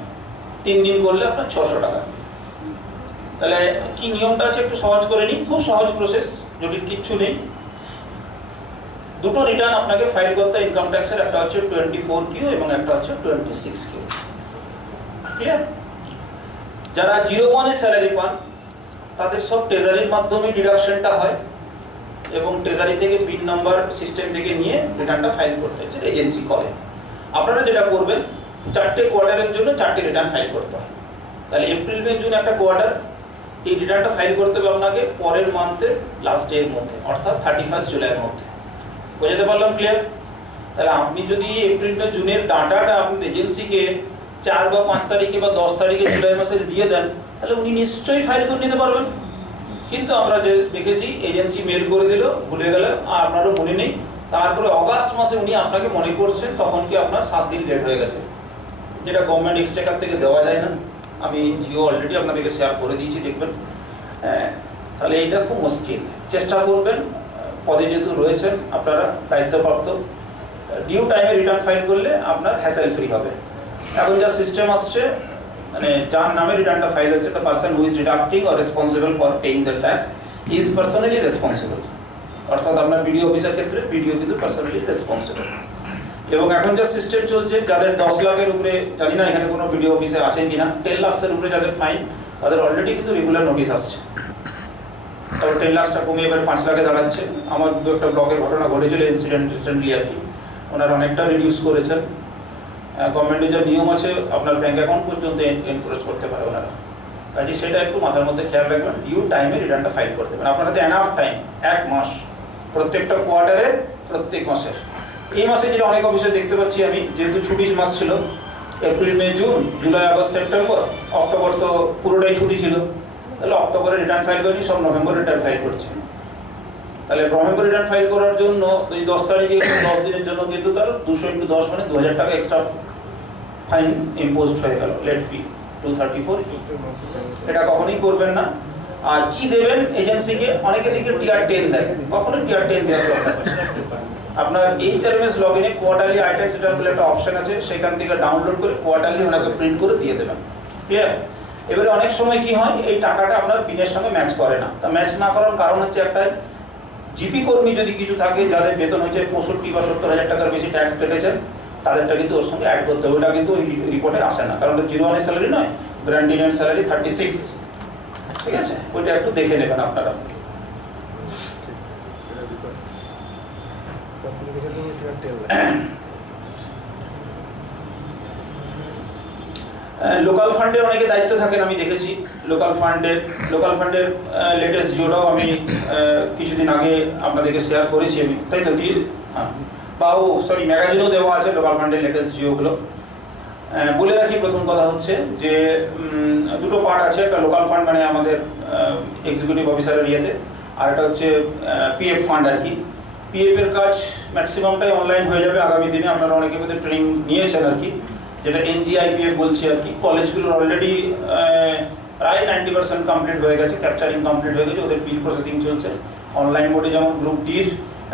3 দিন করলে আপনার 600 টাকা। তাহলে কি নিয়মটা আছে একটু সহজ করে নিই, খুব সহজ প্রসেস, জটিল কিচ্ছু নেই। দুটো রিটার্ন আপনাকে ফাইল করতে হয় ইনকাম ট্যাক্সের, একটা হচ্ছে 24Q এবং একটা হচ্ছে 26Q। ক্লিয়ার? যারা 01-এ স্যালারি পান তাদের সব ট্রেজারির মাধ্যমে ডিডাকশনটা হয়, এবং ট্রেজারি থেকে পিন নাম্বার সিস্টেম থেকে নিয়ে রিটার্নটা ফাইল করতে হয়, সেটা এজেন্সি করে। আপনারা যেটা করবেন, 4টে কোয়ার্টারের জন্য 4টে রিটার্ন ফাইল করতে হয়। তাহলে এপ্রিল মে জুন একটা কোয়ার্টার, এই রিটার্নটা ফাইল করতে হবে আপনাকে পরের মান্থের লাস্ট ডে এর মধ্যে, অর্থাৎ 31 জুলাইয়ের মধ্যে। বুঝতে পারলাম? ক্লিয়ার? তাহলে আপনি যদি এপ্রিল মে জুনের ডাটাটা আপনি এজেন্সিকে 4 বা 5 তারিখে বা 10 তারিখে জুলাই মাসে দিয়ে দেন, তাহলে উনি নিশ্চয়ই ফাইল করে নিতে পারবেন। কিন্তু আমরা যে দেখেছি, এজেন্সি মেল করে দিল, ভুলে গেল, আর আপনারও মনে নেই, তারপরে অগাস্ট মাসে উনি আপনাকে মনে করছেন, তখন কি আপনার 7 দিন লেট হয়ে গেছে, যেটা গভর্নমেন্ট এক্সচেকার থেকে দেওয়া যায় না। আমি জিও অলরেডি আপনাদেরকে শেয়ার করে দিয়েছি, দেখবেন। তাহলে এইটা খুব মুশকিল। চেষ্টা করবেন, পদে যেহেতু রয়েছেন আপনারা দায়িত্বপ্রাপ্ত, ডিউ টাইমে রিটার্ন ফাইল করলে আপনার হ্যাসেল ফ্রি হবে। এখন যা সিস্টেম আসছে, মানে যার নামে রিটার্নটা ফাইল হচ্ছে, the person who is deducting or responsible for paying the tax is personally responsible. অর্থাৎ আপনার বিডিও অফিসের ক্ষেত্রে বিডিও কিন্তু পার্সোনালি রেসপন্সিবল। এবং এখন যা সিস্টেম চলছে, যাদের 10 লাখের উপরে, জানি না এখানে কোনো বিডিও অফিসে আছেন কিনা, 10 লাখের উপরে যাদের ফাইন, তাদের অলরেডি কিন্তু রেগুলার নোটিশ আসছে। তবে 10 লাখটা কমে এবার 5 লাখে দাঁড়াচ্ছে। আমার দু একটা ব্লকের ঘটনা ঘটেছিল ইনসিডেন্ট রিসেন্টলি আর কি, ওনারা অনেকটা রিডিউস করেছেন। গভর্নমেন্টের যে নিয়ম আছে, আপনার ব্যাঙ্ক অ্যাকাউন্ট পর্যন্ত এনক্রোচ করতে পারে ওনারা। কাজে সেটা একটু মাথার মধ্যে খেয়াল রাখবেন, ডিউ টাইমে রিটার্নটা ফাইল করতে পারেন। আপনার হাতে এনাফ টাইম, 1 মাস, প্রত্যেকটা কোয়ার্টারে, প্রত্যেক মাসের। এই মাসে যেটা অনেক অফিসে দেখতে পাচ্ছি আমি, যেহেতু ছুটির মাস ছিল, April May June, July August September, October তো পুরোটাই ছুটি ছিল, তাহলে অক্টোবরে রিটার্ন ফাইল করেনি, সব নভেম্বর রিটার্ন ফাইল করছে। তাহলে নভেম্বর রিটার্ন ফাইল করার জন্য যদি 10 তারিখে 10 দিনের জন্য কিন্তু তার 200 × 10 মানে 2000 টাকা এক্সট্রা ফাইন ইম্পোজড হয়ে গেল, লেট ফি 234। এটা কখনোই করবেন না। আর কি দেবেন এজেন্সিকে, অনেকে দিকে টিআর 10 দেয়, কখনোই টিআর 10 দেওয়ার দরকার নেই। আপনার HRMS লগইনে কোয়ার্টারলি আইটেমস রিটার্ন বলে একটা অপশন আছে, সেখান থেকে ডাউনলোড করে কোয়ার্টারলি ওনাকে প্রিন্ট করে দিয়ে দেবেন। ক্লিয়ার? এবারে অনেক সময় কি হয়, এই টাকাটা আপনার পিনের সঙ্গে ম্যাচ করে না। তা ম্যাচ না করার কারণ হচ্ছে একটাই, জিপি কর্মী যদি কিছু থাকে যাদের বেতন হচ্ছে 65 বা 70 হাজার টাকার বেশি ট্যাক্স কেটেছেন, তাদেরটা কিন্তু ওর সঙ্গে অ্যাড করতে হবে। ওটা কিন্তু ওই রিপোর্টে আসে না, কারণ ওটা 01-এর স্যালারি নয়, গ্র্যান্ডিনেন্ট স্যালারি 36। ঠিক আছে, ওইটা একটু দেখে নেবেন আপনারা। লোকাল ফান্ডের অনেকে দায়িত্ব থাকেন, আমি দেখেছি। লোকাল ফান্ডের লেটেস্ট জিওটাও আমি কিছুদিন আগে আপনাদেরকে শেয়ার করেছি আমি, তাই তো দিয়ে, হ্যাঁ, বা সরি ম্যাগাজিনও দেওয়া আছে লোকাল ফান্ডের লেটেস্ট জিওগুলো। বলে রাখি, প্রথম কথা হচ্ছে যে দুটো পার্ট আছে, একটা লোকাল ফান্ড মানে আমাদের এক্সিকিউটিভ অফিসারের ইয়েতে, আর একটা হচ্ছে পিএফ ফান্ড আর কি। পিএফ এর কাজ ম্যাক্সিমামটাই অনলাইন হয়ে যাবে আগামী দিনে, আপনারা অনেকে বোধহয় ট্রেনিং নিয়েছেন আর কি। যেটা NGIPF বলছি আর কি, কলেজগুলোর অলরেডি প্রায় 90% কমপ্লিট হয়ে গেছে, ক্যাপচারিং কমপ্লিট হয়ে গেছে, ওদের বিল প্রসেসিং চলছে। অনলাইন মোডে যেমন গ্রুপ ডির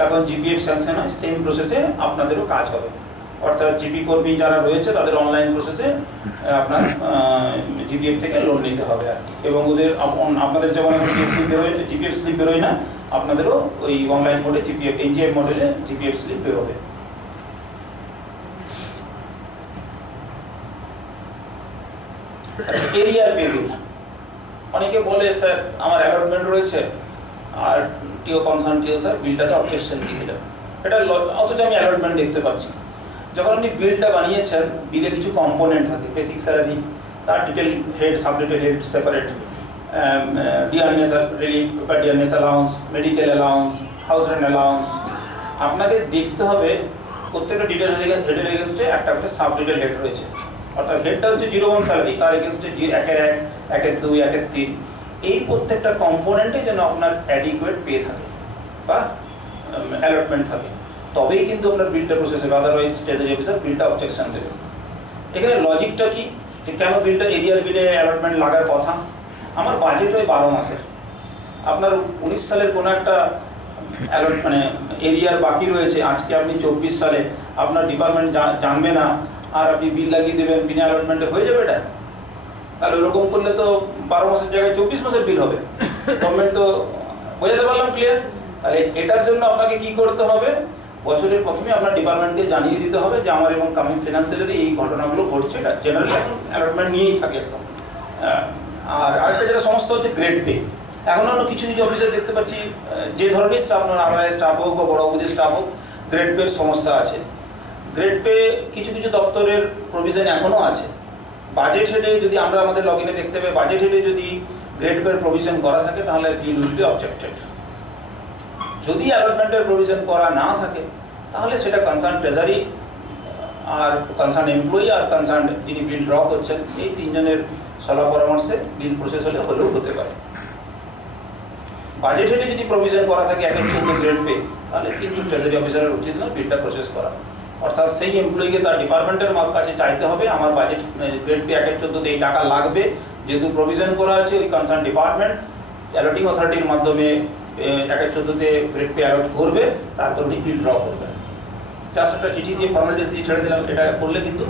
এখন GPF স্যাংশন হয়, সেম প্রসেসে আপনাদেরও কাজ হবে। অর্থাৎ জিপি কর্মী যারা রয়েছে তাদের অনলাইন প্রসেসে আপনার GPF থেকে লোন নিতে হবে আর কি। এবং ওদের আপনাদের যেমন এখন স্লিপ বেরোয়, GPF স্লিপ বেরোয় না, আপনাদেরও ওই অনলাইন মোডে GPF NGIF মডেলে GPF স্লিপ বেরোবে। এরিয়ার পে বিল, অনেকে বলে স্যার আমার অ্যালটমেন্ট রয়েছে আর টিও কনসার্ন টিও স্যার বিলটাতে অবজেকশন দিয়ে দিলেন, এটা অথচ আমি অ্যালটমেন্ট দেখতে পাচ্ছি। যখন আপনি বিলটা বানিয়েছেন, বিলে কিছু কম্পোনেন্ট থাকে, বেসিক স্যালারি, তার detail head, sub detail head separate, dearness relief বা dearness allowance, medical allowance, house rent allowance. আপনাকে দেখতে হবে প্রত্যেকটা ডিটেল হেডের এগেনস্টে একটা একটা সাব ডিটেল হেড রয়েছে। অর্থাৎ হেডটা হচ্ছে 01 স্যালারি, তার এগেনস্টে 1-1, 1-2, 1-3, এই প্রত্যেকটা কম্পোনেন্টে যেন আপনার অ্যাডিকুয়েট পে থাকে বা অ্যালটমেন্ট থাকে, তবেই কিন্তু আপনার বিলটা প্রসেস হবে। আদারওয়াইজ ট্রেজারি অফিসার বিলটা অবজেকশন দেবে। এখানে লজিকটা কি, যে কেন বিলটা এরিয়ার বিলে অ্যালটমেন্ট লাগার কথা? আমার বাজেট হয় 12 মাসের, আপনার 19 সালের কোনো একটা মানে এরিয়ার বাকি রয়েছে, আজকে আপনি 24 সালে, আপনার ডিপার্টমেন্ট জানবে না আর আপনি বিল লাগিয়ে দেবেন বিনা অ্যালটমেন্টে, হয়ে যাবে এটা? তাহলে ওরকম করলে তো 12 মাসের জায়গায় 24 মাসের বিল হবে। গভর্নমেন্ট তো, বোঝাতে পারলাম ক্লিয়ার? তাহলে এটার জন্য আপনাকে কি করতে হবে, বছরের প্রথমে আপনার ডিপার্টমেন্টকে জানিয়ে দিতে হবে যে আমার এবং কামিং ফিনান্সিয়ালি এই ঘটনাগুলো ঘটছে। এটা জেনারেলি এখন অ্যালটমেন্ট নিয়েই থাকে একদম। আর আরেকটা যেটা সমস্যা হচ্ছে গ্রেড পে। এখন অন্য কিছু কিছু অফিসে দেখতে পাচ্ছি যে ধরনের স্টাফ, আড়াই স্টাফ হোক বা বড় অফিসের স্টাফ হোক, গ্রেড পের সমস্যা আছে। গ্রেড পে কিছু কিছু দপ্তরের প্রভিশন এখনও আছে। বাজেট হেডে যদি আমরা আমাদের লগ ইনে দেখতে পাই, বাজেট হেডে যদি গ্রেড পের প্রভিশন করা থাকে তাহলে বিল উইল বি অবজেক্টেড। যদি অ্যালটমেন্টের প্রভিশন করা না থাকে তাহলে সেটা কনসার্ন ট্রেজারি আর কনসার্ন এমপ্লয়ি আর কনসার্ন যিনি বিল ড্র করছেন, এই তিনজনের সলাহ পরামর্শে বিল প্রসেস হলেও হতে পারে। বাজেট হেডে যদি প্রভিশন করা থাকে 1-14 গ্রেড পে, তাহলে কিন্তু ট্রেজারি অফিসারের উচিত নয় বিলটা প্রসেস করা। অর্থাৎ সেই এমপ্লয়িকে তার ডিপার্টমেন্টের কাছে চাইতে হবে আমার বাজেট গ্রেড পে 1-14তে এই টাকা লাগবে, যেহেতু প্রভিশন করা আছে ওই কনসার্ন ডিপার্টমেন্ট অ্যালটিং অথরিটির মাধ্যমে 1-14তে গ্রেড পে অ্যালট করবে, তারপর উনি বিল ড্র করবেন। জাস্ট একটা চিঠি দিয়ে ফর্মালিটিস দিয়ে ছেড়ে দিলাম, এটা করলে কিন্তু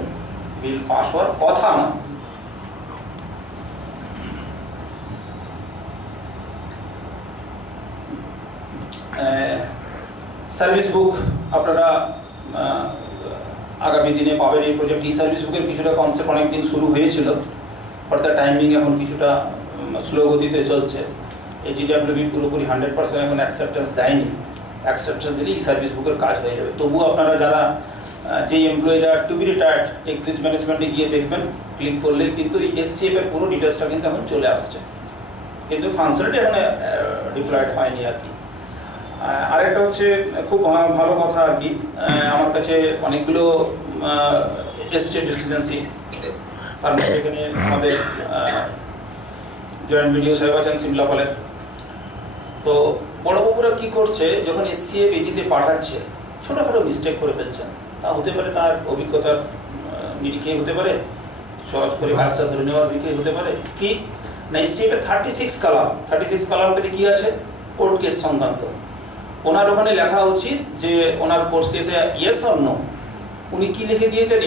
বিল পাস হওয়ার কথা না। সার্ভিস বুক আপনারা আগামী দিনে পাবেন। এই প্রজেক্ট ই সার্ভিস বুকের কিছুটা কনসেপ্ট অনেকদিন শুরু হয়েছিল, ফর দ্য টাইমিং এখন কিছুটা স্লো গতিতে চলছে। এই GWB পুরোপুরি 100% এখন অ্যাকসেপ্টেন্স দেয়নি। অ্যাকসেপ্টেন্স দিলে ই সার্ভিস বুকের কাজ হয়ে যাবে। তবুও আপনারা যারা যে এমপ্লয়িরা টু বি রিটায়ার্ড এক্সিট ম্যানেজমেন্টে গিয়ে দেখবেন, ক্লিক করলে কিন্তু এই SCF এর পুরো ডিটেলসটা কিন্তু এখন চলে আসছে, কিন্তু ফাংশনালিটি এখন ডিপ্লয়েড হয়নি আর কি। আরেকটা হচ্ছে খুব ভালো কথা আর কি, আমার কাছে অনেকগুলো এসছে ডিসিশনসি, তার মধ্যে এখানে আমাদের জয়েন্ট বিডিও সাহেব আছেন সিমলাপালের। তো বড়বাবুরা কী করছে, যখন SCF এজিতে পাঠাচ্ছে ছোটোখাটো মিস্টেক করে ফেলছেন, তা হতে পারে তার অভিজ্ঞতার নিরিখে হতে পারে, সহজ করে কাজটা ধরে নেওয়ার দিকে হতে পারে কি না। SCF 36 কালামটাতে কী আছে, কোর্ট কেস সংক্রান্ত। ওনার ওখানে লেখা উচিত যে ওনার কোর্ট কেসে ইয়েস অর নো, উনি কী লিখে দিয়েছেন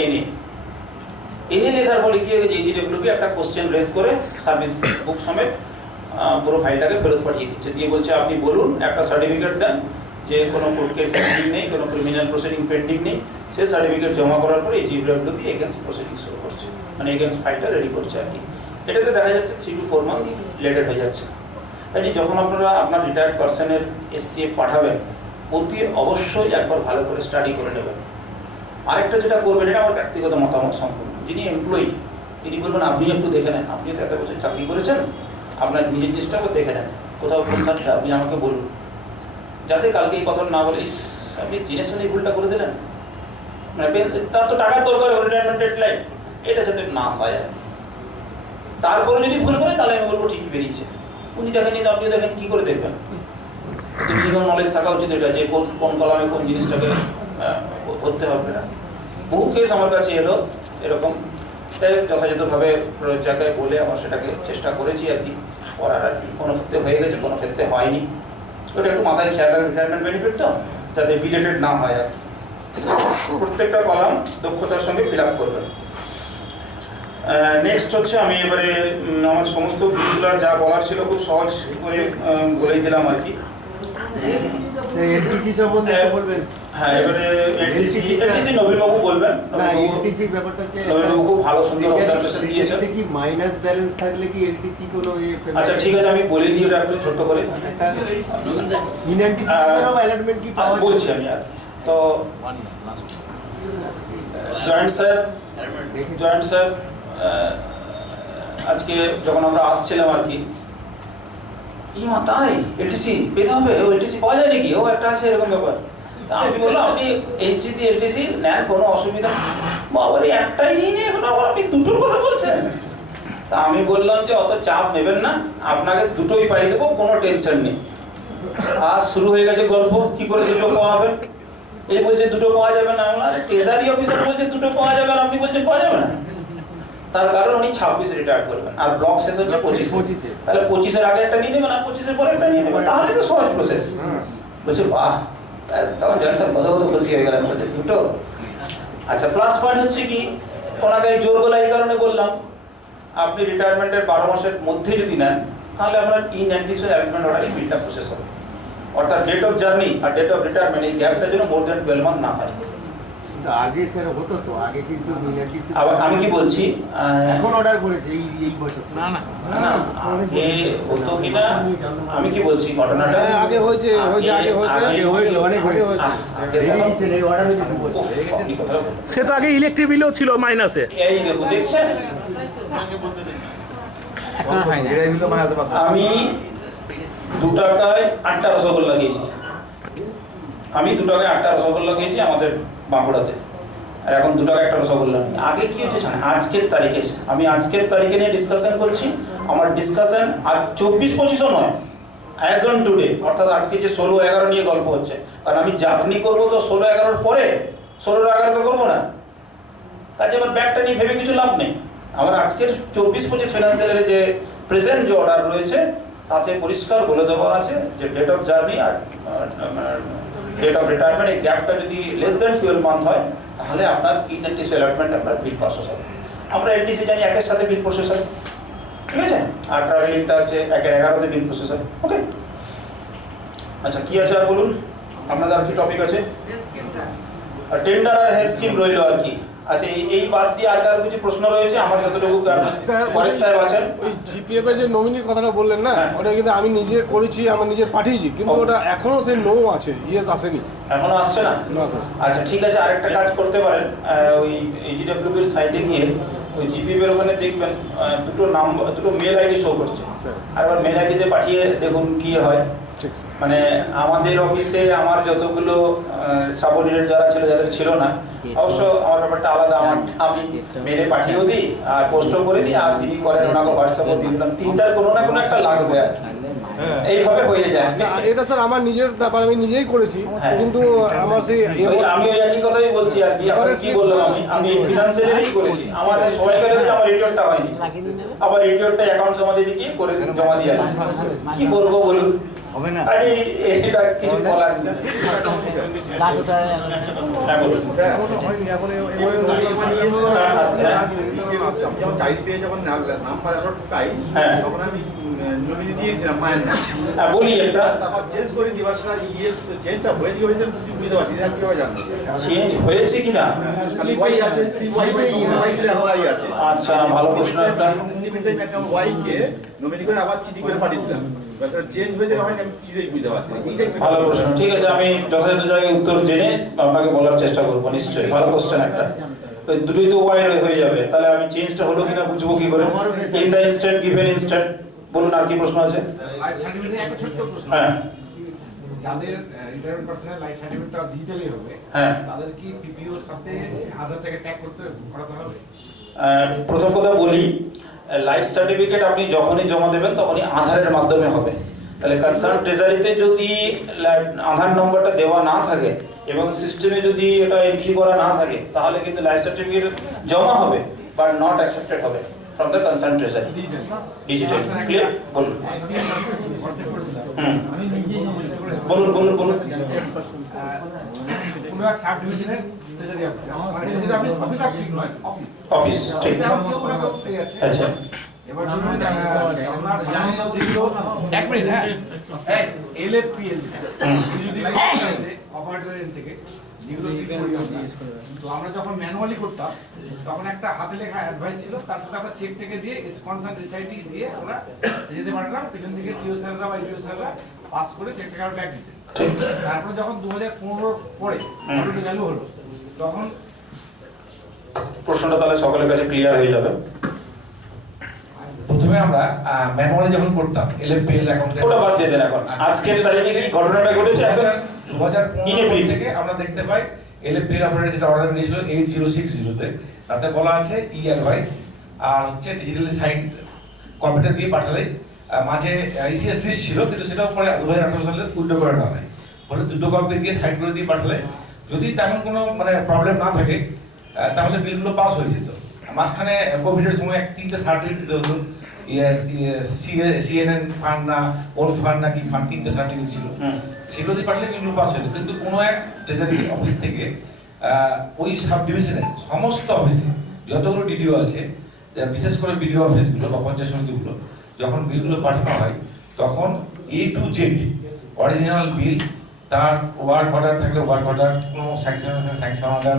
এনে লেখার ফলে কী হয়েছে, GWB একটা কোশ্চেন রেজ করে সার্ভিস বুক সমেত পুরো ফাইলটাকে ফেরত পাঠিয়ে দিচ্ছে, দিয়ে বলছে আপনি বলুন একটা সার্টিফিকেট দেন যে কোনো কোর্ট কেস পেন্ডিং নেই, কোনো ক্রিমিনাল প্রসিডিং পেন্ডিং নেই। সেই সার্টিফিকেট জমা করার পরে GWB এগেন্স্ট প্রসিডিং শুরু করছে, মানে এগেন্স্ট ফাইলটা রেডি করছে আর কি। এটাতে দেখা যাচ্ছে 3 to 4 মান্থ লেটেড হয়ে যাচ্ছে। কাজে যখন আপনারা আপনার রিটায়ার্ড পার্সনের SCF পাঠাবেন, অতি অবশ্যই একবার ভালো করে স্টাডি করে নেবেন। আরেকটা যেটা করবেন, এটা আমার ব্যক্তিগত মতামত সম্পূর্ণ, যিনি এমপ্লয়ি তিনি বলবেন আপনি একটু দেখে নেন, আপনি তো এত বছর চাকরি করেছেন, আপনার নিজের জিনিসটাকে দেখে নেন, কোথাও ভুল থাকলে আপনি আমাকে বলুন, যাতে কালকে এই কথা না বলে ইস আপনি জেনে শুনে এই ভুলটা করে দিলেন, মানে তার তো টাকার দরকার রিটায়ারমেন্ট লাইফ, এটা যাতে না হয় আর। তারপরে যদি ভুল করে তাহলে আমি বলবো ঠিকই বেরিয়েছে, উনি দেখেন আপনি দেখেন কী করে দেখবেন। মিনিমাম নলেজ থাকা উচিত এটা, যে কোন কলামে কোন জিনিসটাকে ধরতে হবে না। বহু কেস আমার কাছে এলো এরকম যথাযথভাবে জায়গায় বলে আমরা সেটাকে চেষ্টা করেছি আর কি করার আর কি। কোনো ক্ষেত্রে হয়ে গেছে, কোনো ক্ষেত্রে হয়নি। ওটা একটু মাথায় খেয়াল রাখবেন, রিটায়ারমেন্ট বেনিফিট তো, যাতে বিলেটেড না হয় আর কি। প্রত্যেকটা কলাম দক্ষতার সঙ্গে ফিল আপ করবেন। নেক্সট হচ্ছে আমি এবারে আমার সমস্ত ভিডিওগুলোর যা বলার ছিল খুব সহজ করে বলেই দিলাম আর কি। এলটিসি সম্বন্ধে বলবেন? হ্যাঁ, এবারে এলটিসি নবীনবাবু বলবেন। না, এলটিসি ব্যাপারটা হচ্ছে নবীনবাবু খুব ভালো সুন্দর অবজারভেশন দিয়েছেন। এটাতে কি মাইনাস ব্যালেন্স থাকলে কি এলটিসি কোনো আচ্ছা ঠিক আছে, আমি বলে দিই ওটা একটু ছোট্ট করে। ইন অ্যান্টিসিপেশন অফ অ্যালটমেন্ট কি পাওয়া যায়? বলছি আমি আর তো জয়েন্ট স্যার আজকে যখন আমরা আসছিলাম আর কি, মা তাই এলটিসি পেতে হবে, ও এলটিসি পাওয়া যায় নাকি, ও একটা আছে এরকম ব্যাপার। তা আমি বললাম আপনি এইচটিসি এলটিসি নেন, কোনো অসুবিধা বাবার একটাই নিয়ে এখন আবার আপনি দুটোর কথা বলছেন। তা আমি বললাম যে অত চাপ নেবেন না, আপনাকে দুটোই পাইয়ে দেবো, কোনো টেনশন নেই। আর শুরু হয়ে গেছে গল্প, কি করে দুটো পাওয়া হবে। এই বলছে দুটো পাওয়া যাবে না, ট্রেজারি অফিসার বলছে দুটো পাওয়া যাবে আর আপনি বলছেন পাওয়া যাবে না। তার কারণ উনি 26 রিটায়ার করবেন আর ব্লক শেষ হচ্ছে 25-এ। তাহলে 25-এর আগে একটা নিয়ে নেবেন আর 25-এর পরে একটা নিয়ে নেবেন, তাহলে তো সহজ প্রসেস। বলছে বাহ, তখন জয়েন্ট স্যার কত খুশি হয়ে গেলেন, বলছে দুটো। আচ্ছা, প্লাস পয়েন্ট হচ্ছে কি, ওনাকে জোর গলা এই কারণে বললাম, আপনি রিটায়ারমেন্টের 12 মাসের মধ্যে যদি নেন তাহলে আপনার ইন অ্যান্টিসিপেটেড অ্যালটমেন্ট অর্ডারই বিলটা প্রসেস হবে। অর্থাৎ ডেট অফ জার্নি আর ডেট অফ রিটায়ারমেন্ট এই গ্যাপটা যেন মোর দ্যান 12 মান্থ না হয়। আগে স্যার হতো তো, আগে কিন্তু ইন অ্যান্টিসিপেশন। আবার আমি কি বলছি, এখন অর্ডার করেছে এই বছর। না না না আগে হতো কিনা, আমি কি বলছি ঘটনাটা আগে হয়েছে অনেক হয়েছে। এই অর্ডার হয়েছে 2 বছর। সে তো আগে ইলেকট্রিক বিলও ছিল মাইনাসে। এই দেখো দেখছেন, আমি 2 টাকায় 8টা রসগোল্লা খেয়েছি, আমি 2 টাকায় 8টা রসগোল্লা খেয়েছি আমাদের বাঁকুড়াতে। আর এখন 2 টাকা একটা রসগোল্লা নেই। আগে কি হচ্ছে জানেন, আজকের তারিখে আমি আজকের তারিখে নিয়ে ডিসকাশন করছি। আমার ডিসকাশন আজ 24-25 নয়, অ্যাজ অন টুডে, অর্থাৎ আজকে যে 16-11 নিয়ে গল্প হচ্ছে। কারণ আমি জার্নি করবো তো 16-11 পরে, 16-11 তো করবো না, কাজে আমার ব্যাগটা নিয়ে ভেবে কিছু লাভ নেই। আমার আজকের 24-25 ফিনান্সিয়ালের যে প্রেজেন্ট যে অর্ডার রয়েছে তাতে পরিষ্কার বলে দেওয়া আছে যে ডেট অফ জার্নি আর ডেট অফ রিটায়ারমেন্ট এই গ্যাপটা যদি লেস দ্যান 12 মান্থ হয় তাহলে আপনার ইন অ্যান্টিসিপেটেড অ্যালটমেন্ট আপনার বিল প্রসেস হবে। আমরা এলটিসি জানি একের সাথে বিল প্রসেস হয়, ঠিক আছে, আর ট্রাভেলিংটা হচ্ছে 1-11-তে বিল প্রসেস হয়। ওকে, আচ্ছা কি আছে আর বলুন, আপনাদের আর কি টপিক আছে? টেন্ডার আর হেলথ স্কিম রইল আর কি। আচ্ছা, এই বাদ দিয়ে আর কারো কিছু প্রশ্ন রয়েছে? আমার যতটুকু পরেশ সাহেব আছেন। ওই জিপিএফ এর যে নমিনির কথাটা বললেন না, হ্যাঁ। ওটা কিন্তু আমি নিজে করেছি, আমার নিজে পাঠিয়েছি, কিন্তু ওটা এখনো সেই নো আছে, ইয়েস আসেনি। এখনো আসছে না? না স্যার। আচ্ছা ঠিক আছে, আরেকটা কাজ করতে পারেন, ওই এইচডব্লিউবির সাইটে গিয়ে ওই জিপিএফ এর ওখানে দেখবেন দুটো নাম্বার, দুটো মেল আইডি শো করছে। আর এবার মেল আইডিতে পাঠিয়ে দেখুন কি হয়। ঠিক স্যার। মানে আমাদের অফিসে আমার যতগুলো সাবঅর্ডিনেট যারা ছিল, যাদের ছিল না, অবশ্য আমার ব্যাপারটা আলাদা, আমি মেলে পাঠিয়েও দিই আর পোস্টও করে দিই, আর যিনি করেন ওনাকে হোয়াটসঅ্যাপও দিয়ে দিলাম। তিনটার কোনো না কোনো একটা লাগবে আর কি। এইভাবে হয়ে যায়। এটা স্যার আমার নিজের ব্যাপার, আমি নিজেই করেছি, হ্যাঁ। কিন্তু আমার সেই আমি ওই একই কথাই বলছি আর কি। আপনাকে কি বললাম, আমি ফিনান্সিয়ালি করেছি, আমার সবাইকার হয়েছে, আমার রিটার্নটা হয়নি। আবার রিটার্নটা অ্যাকাউন্ট জমা দিয়ে গিয়ে করে জমা দিয়ে কি বলবো বলুন, হবে না। আরে এটা কিছু বলার নেই। হ্যাঁ, বলুন। যখন চাকরি পেয়ে যখন নাম্বার পাই, হ্যাঁ। তখন আমি নমিনি দিয়েছিলাম মায়ের নাম। হ্যাঁ, বলি একটা তারপর চেঞ্জ করে দিবার সময় চেঞ্জটা হয়ে দিয়ে হয়েছে বুঝতে পারছি না কিভাবে জানবো। চেঞ্জ হয়েছে কিনা। খালি ওয়াই আছে, ওয়াই আছে। আচ্ছা, ভালো প্রশ্ন একটা। একটা ওয়াইকে নমিনি করে আবার চিঠি করে পাঠিয়েছিলাম, চেঞ্জ হয়ে যাবে হয়নি, আমি কিছুই বুঝতে পারছি না। ভালো প্রশ্ন, ঠিক আছে, আমি যথাযথ জায়গায় উত্তর জেনে আপনাকে বলার চেষ্টা করবো নিশ্চয়ই। ভালো কোশ্চেন একটা। ওই দুটোই তো ওয়াই হয়ে যাবে, তাহলে আমি চেঞ্জটা হলো কিনা বুঝবো কি করে? In the instant, given instant. বলুন আর কি প্রশ্ন আছে? লাইফ সার্টিফিকেট একটা ছোট্ট প্রশ্ন। হ্যাঁ যাদের রিটায়ারমেন্ট পার্সনের লাইফ সার্টিফিকেটটা ডিজিটালি হবে, হ্যাঁ, তাদের কি পিপিওর সাথে আধার টাকা ট্যাগ করাতে হবে? প্রথম কথা বলি, লাইফ সার্টিফিকেট আপনি যখনই জমা দেবেন তখনই আধারের মাধ্যমে হবে। তাহলে কনসার্ন ট্রেজারিতে যদি আধার নম্বরটা দেওয়া না থাকে এবং সিস্টেমে যদি এটা এন্ট্রি করা না থাকে তাহলে কিন্তু লাইফ সার্টিফিকেট জমা হবে বাট নট অ্যাকসেপ্টেড হবে from the concern treasury digital. Clear? বলুন। বলুন বলুন বলুন। কোনো এক সাব ডিভিশনের ট্রেজারি অফিসার, মানে ট্রেজারি অফিস অফিস অ্যাক্টিভ নয়, অফিস অফিস ঠিক কেউ না কেউ ঠিক আছে। আচ্ছা এবার ধরুন আপনার জানেন যেগুলো 1 মিনিট, হ্যাঁ এলএফপিএল যদি অপারেটরের থেকে যেগুলো তো আমরা যখন ম্যানুয়ালি করতাম তখন একটা হাতে লেখা অ্যাডভাইস ছিল, তার সাথে আমরা চেক থেকে দিয়ে স্পন্সর রিসাইটি দিয়ে আমরা যেতে পারলাম, পেছন থেকে টিও স্যাররা বা ইটিও স্যাররা পাস করে চেক টাকা ব্যাক দিতেন। তারপরে যখন 2015 পরে অটোটা চালু হলো তখন প্রশ্নটা তাহলে সকলের কাছে ক্লিয়ার হয়ে যাবে। প্রথমে আমরা ম্যানুয়ালি যখন করতাম এলএফপিএল অ্যাকাউন্টে, ওটা বাদ দিয়ে দেন এখন। আজকের তারিখে কি ঘটনাটা ঘটেছে একদম 2015 থেকে আমরা দেখতে পাই এলএফপিএল অপারেটর যেটা অর্ডার দিয়েছিল 8060 তে, তাতে বলা আছে ই অ্যাডভাইস আর হচ্ছে ডিজিটালি সাইন কপিটা দিয়ে পাঠালে, মাঝে ইসিএস লিস্ট ছিল কিন্তু সেটাও পরে 2018 সালে উল্টো করে নেওয়া হয়, বলে দুটো কপি দিয়ে সাইন করে দিয়ে পাঠালে যদি তেমন কোনো মানে প্রবলেম না থাকে তাহলে বিলগুলো পাস হয়ে যেত। মাঝখানে কোভিডের সময় 3টে সার্টিফিকেট দিতে হতো, সিএনএন ফান্ড না ওন ফান্ড না কি ফান্ড, 3টে সার্টিফিকেট ছিল, সেগুলো দিয়ে পাঠালে বিলগুলো পাস হয়ে যেত। কিন্তু কোনো এক ট্রেজারি অফিস থেকে ওই সাব ডিভিশনের সমস্ত অফিসে যতগুলো ডিডিও আছে, বিশেষ করে বিডিও অফিসগুলো বা পঞ্চায়েত সমিতিগুলো, যখন বিলগুলো পাঠানো হয় তখন A to Z original bill, তার ওয়ার্ক অর্ডার থাকলে ওয়ার্ক অর্ডার, কোনো স্যাংশন অর্ডার,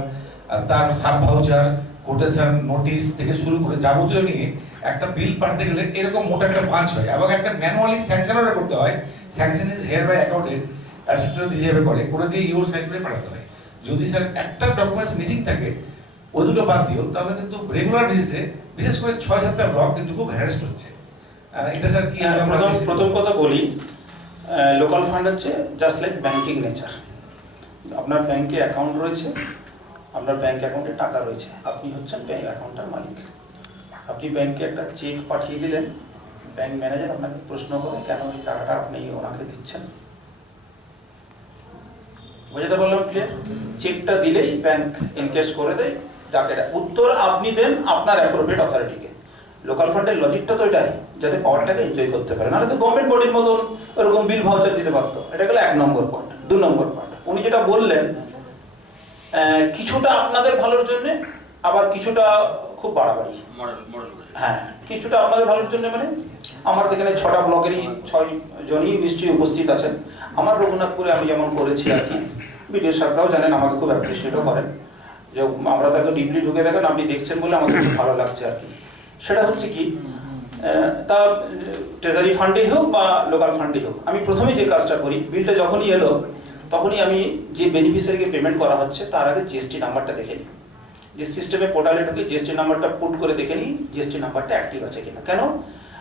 তার সাব ভাউচার, কোটেশন, নোটিশ থেকে শুরু করে যাবতীয় নিয়ে একটা বিল পাঠাতে গেলে এরকম মোটা একটা পাঁচ হয় এবং একটা ম্যানুয়ালি স্যাংশন অর্ডার করতে হয়। Sanction is hereby accounted administrator হিসেবে করে দিয়ে ইউর সাইন করে পাঠাতে হয়। যদি স্যার একটা ডকুমেন্টস মিসিং থাকে ওই দুটো বাদ দিও, তাহলে কিন্তু রেগুলার বেসিসে বিশেষ করে 6-7টা ব্লক কিন্তু খুব হ্যারাস্ট হচ্ছে। এটা স্যার কি প্রথম কথা বলি, লোকাল ফান্ড হচ্ছে জাস্ট লাইক ব্যাংকিং নেচার। আপনার ব্যাংকে অ্যাকাউন্ট রয়েছে, আপনার ব্যাংক অ্যাকাউন্টে টাকা রয়েছে, আপনি হচ্ছেন ব্যাংক অ্যাকাউন্টের মালিক। আপনি ব্যাংকে একটা চেক পাঠিয়ে দিলেন, ব্যাংক ম্যানেজার আপনাকে প্রশ্ন করে কেন ওই টাকাটা আপনি ওনাকে দিচ্ছেন। বুঝতে বললাম? ক্লিয়ার? চেকটা দিলেই ব্যাংক এনকেশ করে দেয় টাকাটা, উত্তর আপনি দেন আপনার অ্যাপ্রোপ্রিয়েট অথরিটিকে। লোকাল ফান্ডের লজিকটা তো এটাই, যাতে পাওয়ারটাকে এনজয় করতে পারে, নাহলে তো গভর্নমেন্ট বডির মতন ওরকম বিল ভাউচার দিতে পারতো। এটা গেল 1 নম্বর পয়েন্ট। 2 নম্বর পয়েন্ট, উনি যেটা বললেন কিছুটা আপনাদের ভালোর জন্য, আবার কিছুটা খুব বাড়াবাড়ি। হ্যাঁ, কিছুটা আপনাদের ভালোর জন্য মানে আমার এখানে 6টা ব্লকেরই 6 জনই নিশ্চয়ই উপস্থিত আছেন। আমার রঘুনাথপুরে আমি যেমন করেছি আর কি, বিডিও সাহেবরাও জানেন, আমাকে খুব অ্যাপ্রিসিয়েটও করেন যে আমরা তো এত ডিপলি ঢুকে দেখেন, আপনি দেখছেন বলে আমাকে খুব ভালো লাগছে আর কি। সেটা হচ্ছে কি, তা ট্রেজারি ফান্ডেই হোক বা লোকাল ফান্ডেই হোক, আমি প্রথমে যে কাজটা করি, বিলটা যখনই এলো তখনই আমি যে বেনিফিশিয়ারিকে পেমেন্ট করা হচ্ছে তার আগে জিএসটি নাম্বারটা দেখে নিই। যে সিস্টেমে পোর্টালে ঢুকে জিএসটি নাম্বারটা পুট করে দেখে নিই জিএসটি নাম্বারটা অ্যাক্টিভ আছে কিনা। কেন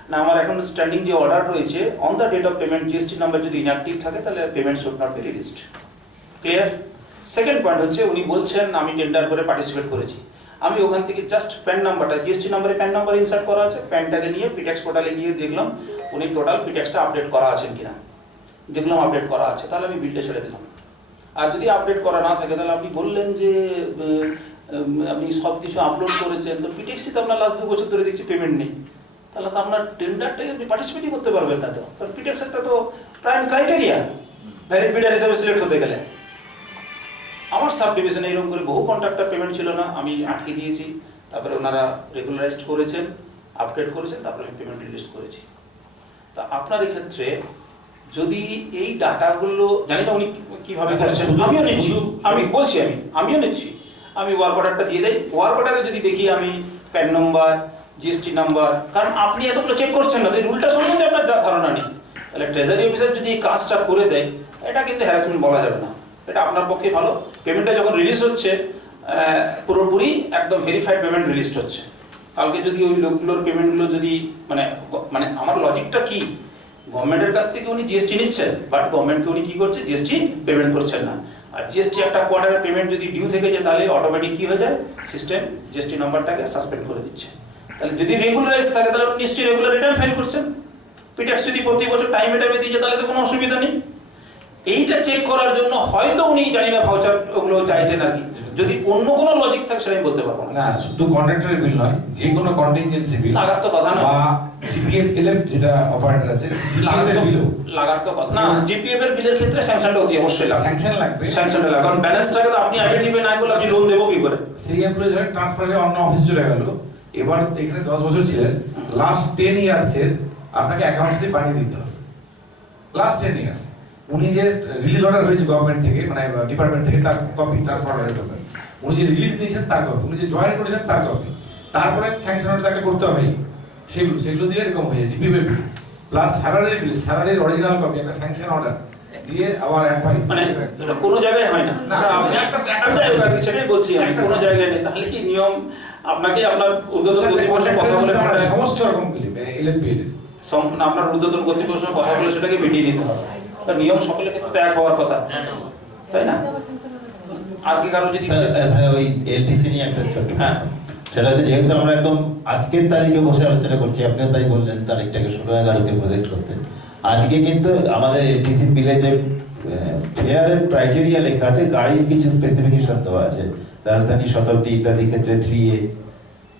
না, আমার এখন স্ট্যান্ডিং যে অর্ডার রয়েছে on the date of payment GST number যদি ইনঅ্যাক্টিভ থাকে তাহলে payment should not be released. Clear? Second point হচ্ছে, উনি বলছেন আমি টেন্ডার করে পার্টিসিপেট করেছি, আমি ওখান থেকে জাস্ট প্যান নাম্বারটা, জিএসটি নাম্বারে প্যান নাম্বার ইনসার্ট করা আছে, প্যানটাকে নিয়ে পিট্যাক্স পোর্টালে গিয়ে দেখলাম উনি টোটাল পিট্যাক্সটা আপডেট করা আছেন কিনা, দেখলাম আপডেট করা আছে, তাহলে আমি বিলটা ছেড়ে দিলাম। আর যদি আপডেট করা না থাকে তাহলে আপনি বললেন যে আপনি সব কিছু আপলোড করেছেন, তো পিট্যাক্সই তো আপনার লাস্ট 2 বছর ধরে দেখছি পেমেন্ট নেই, তাহলে তো আপনার টেন্ডারটাই আপনি পার্টিসিপেটই করতে পারবেন না। তো কারণ পিট্যাক্স একটা তো প্রাইম ক্রাইটেরিয়া ভ্যালিড বিডার হিসেবে সিলেক্ট হতে গেলে। আমার সাব ডিভিশনে এরকম করে বহু কন্ট্রাক্টর পেমেন্ট ছিল না, আমি আটকে দিয়েছি, তারপরে ওনারা রেগুলারাইজড করেছেন, আপডেট করেছেন, তারপরে আমি পেমেন্ট রিলিজ করেছি। তা আপনার এক্ষেত্রে যদি এই ডাটাগুলো, জানি না উনি কীভাবে করছেন, আমিও নিচ্ছি, আমি বলছি আমিও নিচ্ছি, আমি ওয়ার্ক অর্ডারটা দিয়ে দেই, ওয়ার্ক অর্ডারে যদি দেখি আমি প্যান নম্বর, জিএসটি নাম্বার, কারণ আপনি এতগুলো চেক করছেন না, রুলটা সম্বন্ধে আপনার ধারণা নেই, তাহলে ট্রেজারি অফিসার যদি এই কাজটা করে দেয় এটা কিন্তু হ্যারাসমেন্ট বলা যাবে না, এটা আপনার পক্ষে ভালো। পেমেন্টটা যখন রিলিজ হচ্ছে পুরোপুরি একদম ভেরিফাইড পেমেন্ট রিলিজ হচ্ছে। কালকে যদি ওই লোকগুলোর পেমেন্টগুলো যদি মানে আমার লজিকটা কি, গভর্নমেন্টের কাছ থেকে উনি জিএসটি নিচ্ছেন, বাট গভর্নমেন্টকে উনি কী করছে, জিএসটি পেমেন্ট করছেন না। আর জিএসটি একটা কোয়ার্টারের পেমেন্ট যদি ডিউ থেকে যায় তাহলে অটোমেটিক কী হয়ে যায়, সিস্টেম জিএসটি নাম্বারটাকে সাসপেন্ড করে দিচ্ছে। তাহলে যদি রেগুলারাইজ থাকে তাহলে উনি নিশ্চয়ই রেগুলার রিটার্ন ফাইল করছেন, পিটাক্স যদি প্রতি বছর টাইমে দিয়ে যায় তাহলে তো কোনো অসুবিধা নেই। এইটা চেক করার জন্য হয়তো উনি জানি না ভাউচার ওগুলো চাইছেন আর কি, যদি অন্য কোনো লজিক থাকে সেটা আমি বলতে পারবো না। না শুধু কন্ট্রাক্টরের বিল নয়, যে কোনো কন্টিনজেন্সি বিল লাগার তো কথা না, বা জিপিএফ যেটা অপারেটর আছে লাগার তো বিলও লাগার তো কথা না। জিপিএফ এর বিলের ক্ষেত্রে স্যাংশনটা অতি অবশ্যই লাগে, স্যাংশন লাগবে। স্যাংশনটা লাগে, কারণ ব্যালেন্সটাকে তো আপনি আইডেন্টিফাই না করলে আপনি লোন দেবো কি করে? সেই এমপ্লয়ি ধরে ট্রান্সফার হয়ে অন্য অফিসে চলে গেল, এবার এখানে 10 বছর ছিলেন, লাস্ট 10 ইয়ার্সের আপনাকে অ্যাকাউন্ট স্লিপ বানিয়ে দিতে হবে। লাস্ট 10 ইয়ার্স উনি যে রিলিজ অর্ডার হয়েছে গভর্নমেন্ট থেকে, মানে ডিপার্টমেন্ট থেকে, তার কপি ট্রান্সফার অর্ডার করবে। উনি যে রিলিজ নিয়েছেন তার কপি, উনি যে জয়েন করেছেন তার কপি, তারপরে স্যাংশন অর্ডার তাকে করতে হয়। সেগুলো দিয়ে এরকম হয়ে যায় জিপিএফ বিল প্লাস স্যালারির বিল, স্যালারির অরিজিনাল কপি, একটা স্যাংশন অর্ডার দিয়ে আবার অ্যাডভাইস। মানে এটা কোনো জায়গায় হয় না। না, আপনি সেটাই বলছি আমি, কোনো জায়গায় নেই। তাহলে কি নিয়ম আপনাকে আপনার ঊর্ধ্বতন কর্তৃপক্ষের কথা বলে সমস্ত রকম বিল এলএফপিএল আপনার ঊর্ধ্বতন কর্তৃপক্ষের কথা বলে সেটাকে মিটিয়ে নিতে হবে। তার নিয়ম সকলের ক্ষেত্রে তো এক হওয়ার কথা, তাই না? আর কি কারো যদি স্যার ওই এলটিসি নিয়ে একটা ছোট্ট হ্যাঁ। সেটা হচ্ছে, যেহেতু আমরা একদম আজকের তারিখে বসে আলোচনা করছি, আপনিও তাই বললেন তারিখটাকে 16/11-তে প্রজেক্ট করতে। আজকে কিন্তু আমাদের এলটিসি বিলে যে ফেয়ারের ক্রাইটেরিয়া লেখা আছে, গাড়ির কিছু স্পেসিফিকেশন দেওয়া আছে, রাজধানী, শতাব্দী ইত্যাদি ক্ষেত্রে 3A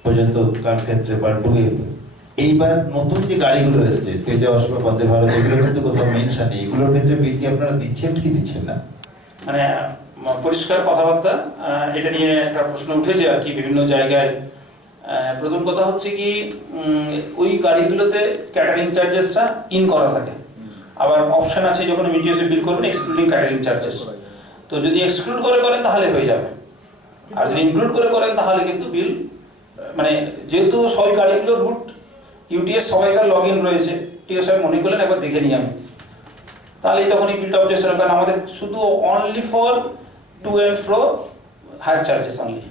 পর্যন্ত, কার ক্ষেত্রে বা 2A। এইবার নতুন যে গাড়িগুলো এসছে, তেজা, অশোক, বন্দে ভারত, এগুলো কিন্তু কোথাও মেনশন নেই। এগুলোর ক্ষেত্রে বিল কি আপনারা দিচ্ছেন কি দিচ্ছেন না? মানে পরিষ্কার কথাবার্তা, এটা নিয়ে একটা প্রশ্ন উঠেছে আর কি বিভিন্ন জায়গায়। প্রথম কথা হচ্ছে কি, ওই গাড়িগুলোতে ক্যাটারিং চার্জেসটা ইন করা থাকে, আবার অপশন আছে যখন মিটিএসে বিল করবেন এক্সক্লুডিং ক্যাটারিং চার্জেস। তো যদি এক্সক্লুড করে করেন তাহলে হয়ে যাবে, আর যদি ইনক্লুড করে করেন তাহলে কিন্তু বিল, মানে যেহেতু সব গাড়িগুলোর রুট ইউটিএস সবাইকার লগ ইন রয়েছে, টিও সাহেব মনে করলেন একবার দেখে নিই আমি, তাহলেই তখন এই বিলটা অবজেকশন। কারণ আমাদের শুধু only for to and fro higher charges only.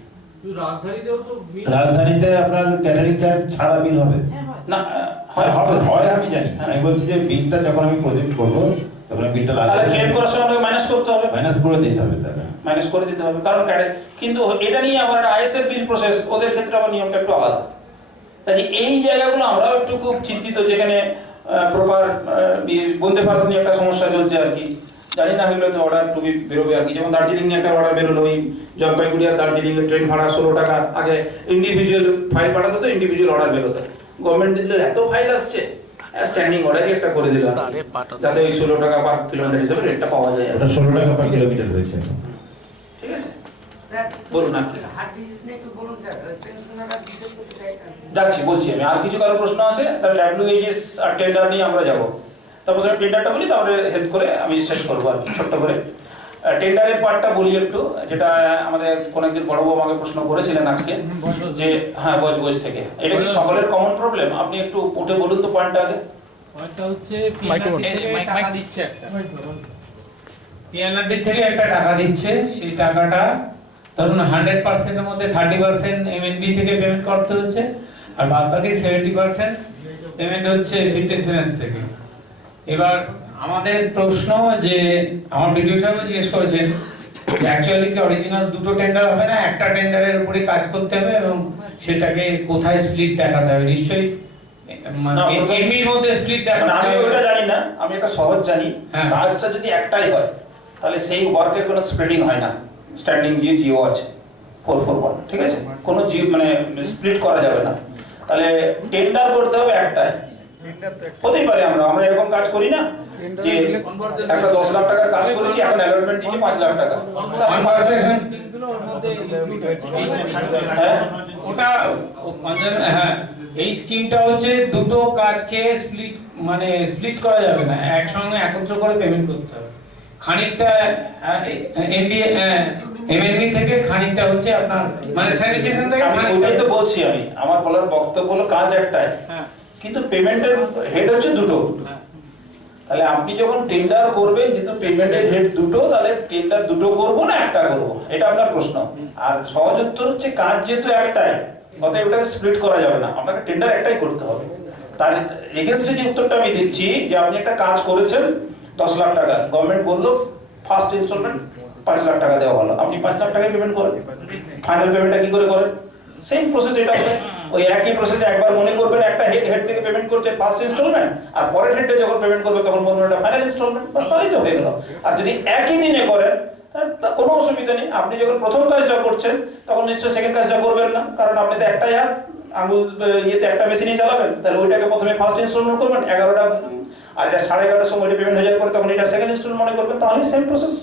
রাজধানীতে আপনার ক্যাটারিং চার্জ ছাড়া বিল হবে না, হয় হবে, হয় আমি জানি। আমি বলছি যে বিলটা যখন আমি প্রজেক্ট করবো তখন বিলটা তাহলে লাগাবো, ক্লেম করার সময় আমাকে মাইনাস করতে হবে, মাইনাস করে দিতে হবে তাহলে। মাইনাস করে দিতে হবে, কারণ কিন্তু এটা নিয়ে আমার একটা আইএসএফ বিল প্রসেস, ওদের ক্ষেত্রে আমার নিয়মটা একটু আলাদা। তাই এই জায়গাগুলো আমরাও একটু খুব চিন্তিত, যেখানে প্রপার বন্দে ভারত নিয়ে একটা সমস্যা চলছে আর কি। জানি না হইলে তো অর্ডার টু বি বেরোবে আর কি। যেমন দার্জিলিং নিয়ে একটা অর্ডার বেরোলো, ওই জলপাইগুড়ি আর দার্জিলিং এর ট্রেন ভাড়া 16 টাকা। আগে ইন্ডিভিজুয়াল ফাইল পাঠাতো, তো ইন্ডিভিজুয়াল অর্ডার বেরোতো। গভর্নমেন্ট দিল এত ফাইল আসছে, স্ট্যান্ডিং অর্ডারই একটা করে দিল, যাতে ওই 16 টাকা পার কিলোমিটার হিসেবে রেটটা পাওয়া যায়। ওটা 16 টাকা পার কিলোমিটার হয়েছে। ঠিক আছে, বলুন আর কি যাচ্ছি বলছি আমি। আর কিছু কারো প্রশ্ন আছে? তাহলে ডাব্লিউএইচএস আর টেন্ডার নিয়ে আমরা যাব। তারপর টেন্ডারটা বলি, তারপরে হেল্প করে আমি শেষ করবো আর কি ছোট্ট করে। টেন্ডারের পার্টটা বলি একটু, যেটা আমাদের কোনো একদিন বড়বাবু আমাকে প্রশ্ন করেছিলেন আজকে, যে হ্যাঁ বজ থেকে এটা কি সকলের কমন প্রবলেম? আপনি একটু উঠে বলুন তো পয়েন্টটা আগে। পয়েন্টটা হচ্ছে টাকা দিচ্ছে একটা, পিএনআরডি থেকে একটা টাকা দিচ্ছে, সেই টাকাটা ধরুন 100%-এর মধ্যে 30% এমএনবি থেকে পেমেন্ট করতে হচ্ছে, আর বাদ বাকি 70% পেমেন্ট হচ্ছে ফিফটিন ফিনান্স থেকে। এবার আমাদের প্রশ্ন, যে আমার ভিডিও সাহেব জিজ্ঞেস করেছেন অ্যাকচুয়ালি কি অরিজিনাল দুটো টেন্ডার হবে না একটা টেন্ডারের উপরে কাজ করতে হবে, এবং সেটাকে কোথায় স্প্লিট দেখাতে হবে? নিশ্চয়ই মানে এমবির মধ্যে স্প্লিট দেখাতে আমি হবে। ওটা জানি না, আমি একটা সহজ জানি। হ্যাঁ। কাজটা যদি একটাই হয় তাহলে সেই ওয়ার্কের কোনো স্প্লিটিং হয় না। স্ট্যান্ডিং জিও আছে 441, ঠিক আছে, কোনো মানে স্প্লিট করা যাবে না। তাহলে টেন্ডার করতে হবে একটাই। হতেই পারে আমরা এরকম কাজ করি না, যে একটা 10 লাখ টাকার কাজ করেছি, এখন অ্যালটমেন্ট দিচ্ছি 5 লাখ টাকা। ওটা হ্যাঁ, এই স্কিমটা হচ্ছে দুটো কাজকে স্প্লিট করা যাবে না, একসঙ্গে একত্র করে পেমেন্ট করতে হবে। খানিকটা এমএনবি থেকে, খানিকটা হচ্ছে আপনার মানে স্যানিটেশন থেকে। ওইটাই তো বলছি আমি, আমার বলার বক্তব্য হলো কাজ একটাই, কিন্তু পেমেন্টের হেড হচ্ছে দুটো। তাহলে আপনি যখন টেন্ডার করবেন, যেহেতু পেমেন্টের হেড দুটো, তাহলে টেন্ডার দুটো করবো না একটা করবো, এটা আপনার প্রশ্ন। আর সহজ উত্তর হচ্ছে কাজ যেহেতু একটাই, অতএব এটাকে স্প্লিট করা যাবে না, আপনাকে টেন্ডার একটাই করতে হবে। তার এগেইনস্টে যে উত্তরটা আমি দিচ্ছি, যে আপনি একটা কাজ করেছেন 10 লাখ টাকা, গভর্নমেন্ট বললো ফার্স্ট ইনস্টলমেন্ট 5 লাখ টাকা দেওয়া হলো, আপনি 5 লাখ টাকায় পেমেন্ট করেন, ফাইনাল পেমেন্টটা কি করে করেন? সেম প্রসেস এটা হবে, ওই একই প্রসেসে একবার মনে করবেন একটা হেড থেকে পেমেন্ট করছে ফার্স্ট ইনস্টলমেন্ট, আর পরের হেডে যখন পেমেন্ট করবে তখন বলবেন এটা ফাইনাল ইনস্টলমেন্ট, বাস তাহলেই তো হয়ে গেল। আর যদি একই দিনে করেন তাহলে কোনো অসুবিধা নেই। আপনি যখন প্রথম কাজটা করছেন তখন নিশ্চয়ই সেকেন্ড কাজটা করবেন না, কারণ আপনি তো একটাই হাত আঙুল ইয়েতে একটা মেশিনই চালাবেন, তাহলে ওইটাকে প্রথমে ফার্স্ট ইনস্টলমেন্ট করবেন 11টা, আর এটা 11:30টার সময় পেমেন্ট হয়ে যাওয়ার পরে তখন এটা সেকেন্ড ইনস্টলমেন্ট মনে করবেন, তাহলে সেম প্রসেস।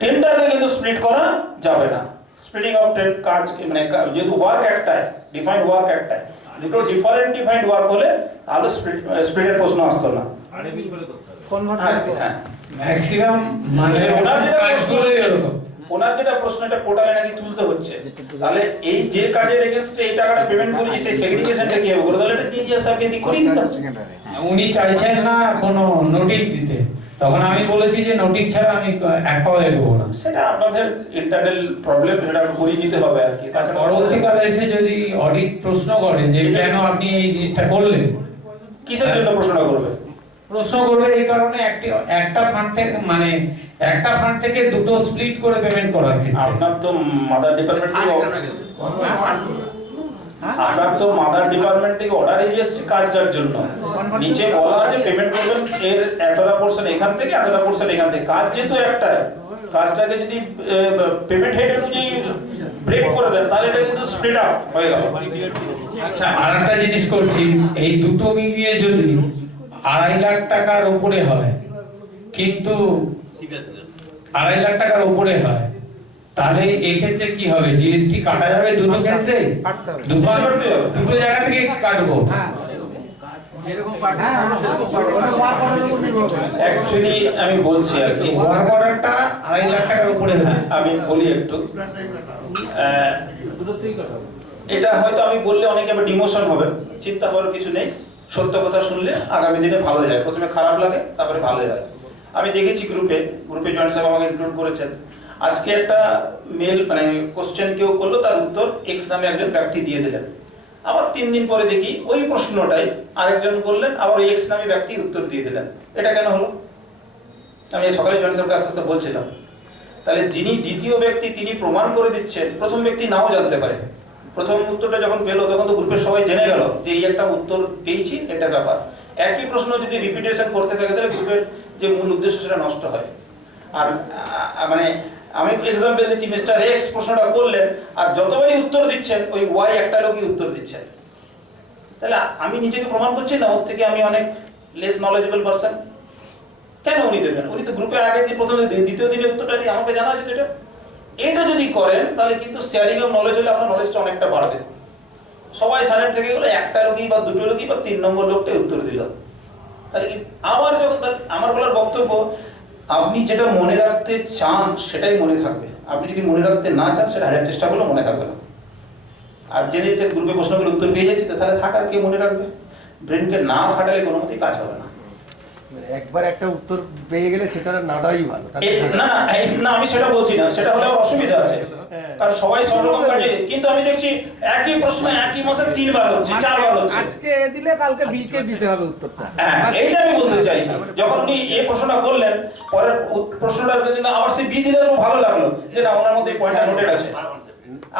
টেন্ডারকে কিন্তু স্প্লিট করা যাবে না। স্প্লিটিং অফ কাজ মানে যেহেতু ওয়ার্ক একটাই, ডিফাইন্ড ওয়ার্ক একটাই, দুটো ডিফারেন্ট ডিফাইন্ড ওয়ার্ক হলে তাহলে স্প্লিটের প্রশ্ন আসতো না। হ্যাঁ, ম্যাক্সিমাম মানে ওনার যেটা কাজগুলো এরকম। ওনার যেটা প্রশ্ন, এটা পোর্টালে নাকি তুলতে হচ্ছে, তাহলে এই যে কাজের এগেইনস্টে এই টাকাটা পেমেন্ট করেছি সেই সেগ্রিগেশনটা কি হবে, তাহলে এটা দিয়ে সাবকে দিয়ে করে দিতে হবে। উনি চাইছেন না কোনো নোটিশ দিতে, তখন আমি বলেছি যে নোটিশ ছাড়া আমি এক পাও এগোবো না। সেটা আপনাদের ইন্টারনাল প্রবলেম, সেটা করিয়ে দিতে হবে আর কি। তাছাড়া পরবর্তীকালে এসে যদি অডিট প্রশ্ন করে যে কেন আপনি এই জিনিসটা করলেন, কিসের জন্য প্রশ্নটা করবে? প্রশ্ন করবে এই কারণে একটা ফান্ড থেকে মানে একটা ফান্ড থেকে দুটো স্প্লিট করে পেমেন্ট করার ক্ষেত্রে। আপনার তো মাদার ডিপার্টমেন্ট থেকে অর্ডার এসেছে কাজটার জন্য, নিচে বলা আছে পেমেন্ট করবেন এর এতটা পোরশন এখান থেকে এতটা পোরশন এখান থেকে। কাজ যেহেতু একটা, কাজটাকে যদি পেমেন্ট হেড অনুযায়ী ব্রেক করে দেন তাহলে এটা কিন্তু স্প্লিট আপ হয়ে গেল। আচ্ছা, আরেকটা জিনিস করছি, এই দুটো মিলিয়ে যদি 2.5 লাখ টাকার উপরে হয়, কিন্তু 2.5 লাখ টাকার উপরে হয়, তাহলে এক্ষেত্রে কি হবে? জিএসটি কাটা যাবে দুটো ক্ষেত্রে? দুটো জায়গা থেকে কাটবো? অ্যাকচুয়ালি আমি বলছি আর কি, ওয়ার্ক অর্ডারটা 2.5 লাখ টাকার উপরে হয়। আমি বলি একটু, এটা হয়তো আমি বললে অনেকে আবার ডিমোশন হবে, চিন্তা করার কিছু নেই। সত্য কথা শুনলে আগামী দিনে ভালো যায়, প্রথমে খারাপ লাগে তারপরে ভালো যায়। আমি দেখেছি গ্রুপে জয়েন্ট সাহেব আমাকে ইনক্লুড করেছেন, আজকে একটা মেল মানে কোশ্চেন কেউ করলো, তার উত্তর এক্স নামে একজন ব্যক্তি দিয়ে দিলেন। আবার 3 দিন পরে দেখি ওই প্রশ্নটাই আরেকজন করলেন, আবার ওই এক্স নামে ব্যক্তি উত্তর দিয়ে দিলেন। এটা কেন হলো? আমি সকালে জয়েন্ট সাহেবকে আস্তে আস্তে বলছিলাম, তাহলে যিনি দ্বিতীয় ব্যক্তি তিনি প্রমাণ করে দিচ্ছেন, প্রথম ব্যক্তি নাও জানতে পারে। প্রথম উত্তরটা যখন পেলো তখন তো গ্রুপের সবাই জেনে গেল যে এই একটা উত্তর পেয়েছি, এটা ব্যাপার। একই প্রশ্ন যদি রিপিটেশন করতে থাকে তাহলে গ্রুপের যে মূল উদ্দেশ্য সেটা নষ্ট হয়। আর মানে আমি এক্সাম্পল দিচ্ছি, মিস্টার এক্স প্রশ্নটা করলেন আর যতবারই উত্তর দিচ্ছেন ওই ওয়াই একটা লোকই উত্তর দিচ্ছেন, তাহলে আমি নিজেকে প্রমাণ করছি না ওর থেকে আমি অনেক লেস নলেজেবল পারসন? কেন উনি দেবেন? উনি তো গ্রুপে আগে দিয়ে প্রথমে দ্বিতীয় দিনের উত্তরটা আমাকে জানা আছে। এটা এটা যদি করেন তাহলে কিন্তু শেয়ারিং অফ নলেজ হলে আপনার নলেজটা অনেকটা বাড়বে। সবাই সাইলেন্ট থেকে গেলো, একটা লোকই বা দুটো লোকই বা 3 নম্বর লোকটাই উত্তর দিল। তাহলে আমার যখন আমার বলার বক্তব্য, আপনি যেটা মনে রাখতে চান সেটাই মনে থাকবে। আপনি যদি মনে রাখতে না চান সেটা 1000 চেষ্টা করলেও মনে থাকবে না। আর জেনে যে গ্রুপে প্রশ্নগুলো উত্তর পেয়ে যাচ্ছে তাহলে থাকার কে মনে রাখবে? ব্রেনকে না খাটালে কোনো মতেই কাজ হবে না। একবার একটা উত্তর পেয়ে গেলে সেটা না দেওয়াই ভালো। না না, আমি সেটা বলছি না, সেটা হলে অসুবিধা আছে, কারণ সবাই সব রকম কাজে। কিন্তু আমি দেখছি একই প্রশ্ন একই মাসে 3 বার হচ্ছে, 4 বার হচ্ছে। আজকে এ দিলে কালকে বি কে দিতে হবে উত্তরটা। হ্যাঁ, এইটা আমি বলতে চাইছি। যখন উনি এই প্রশ্নটা করলেন, পরের প্রশ্নটা কিন্তু আবার সে বি দিলে ভালো লাগলো যে না ওনার মধ্যে পয়েন্টটা নোটেড আছে।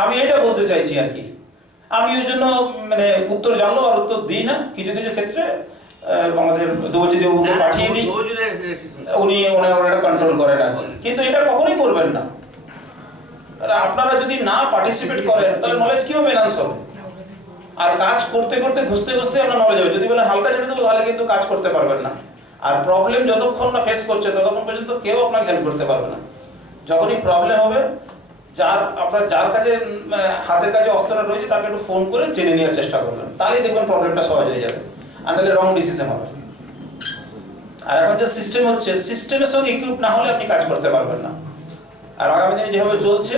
আমি এটা বলতে চাইছি আর কি। আমি ওই জন্য মানে উত্তর জানলো আর উত্তর দিই না। কিছু কিছু ক্ষেত্রে আমাদের দৌজি দেবকে পাঠিয়ে দিই, উনি ওনারা কন্ট্রোল করেন আর কি। কিন্তু এটা কখনোই করবেন না। আপনারা যদি না পার্টিসিপেট করেন তাহলে নলেজ কিভাবে এনহান্স হবে? আর কাজ করতে করতে ঘুষতে ঘুষতে আপনার নলেজ হবে। যদি বলেন হালকা ছেড়ে দেবো তাহলে কিন্তু কাজ করতে পারবেন না। আর প্রবলেম যতক্ষণ না ফেস করছে ততক্ষণ পর্যন্ত কেউ আপনাকে হেল্প করতে পারবে না। যখনই প্রবলেম হবে, যার কাছে হাতের কাছে অস্ত্রটা রয়েছে তাকে একটু ফোন করে জেনে নেওয়ার চেষ্টা করবেন, তাহলেই দেখবেন প্রবলেমটা সহজ হয়ে যাবে। আর নাহলে রং ডিসিশন হবে। আর এখন যে সিস্টেম হচ্ছে, সিস্টেমের সঙ্গে ইকুইপ না হলে আপনি কাজ করতে পারবেন না। আর আগামী দিনে যেভাবে চলছে,